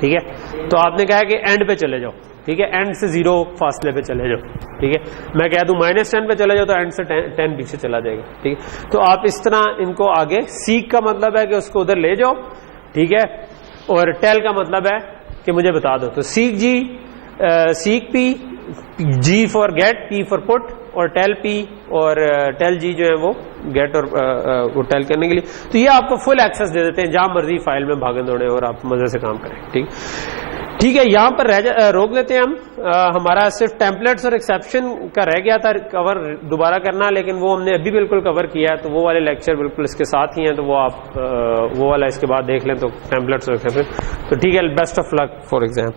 ठीक है, तो आपने कहा है कि एंड पे चले जाओ, ठीक है, एंड से 0 फासले पे चले जाओ, ठीक है, मैं कह दूं -10 पे चले जाओ तो एंड से 10 पीछे चला जाएगा, ठीक है। तो आप इस तरह इनको आगे, सीक का मतलब है कि उसको उधर ले जाओ, ठीक है, और टेल का मतलब है कि मुझे बता दो। तो seek G, seek P, G for get, P for put, और टेल पी और टेल जी जो है वो गेट और वो टेल करने के लिए। तो ये आपको फुल एक्सेस दे देते हैं, जहां मर्जी फाइल में भागन दौड़े और आप मजे से काम करें, ठीक। ठीक है, यहां पर रोक लेते हैं हम। हमारा सिर्फ टेम्पलेट्स और एक्सेप्शन का रह गया था कवर दोबारा करना, लेकिन वो हमने अभी बिल्कुल कवर किया है, तो वो वाले लेक्चर बिल्कुल इसके साथ ही हैं, तो वो आप वो वाला इसके बाद देख लें तो टेम्पलेट्स और एक्सेप्शन। तो ठीक है, best of luck for exam.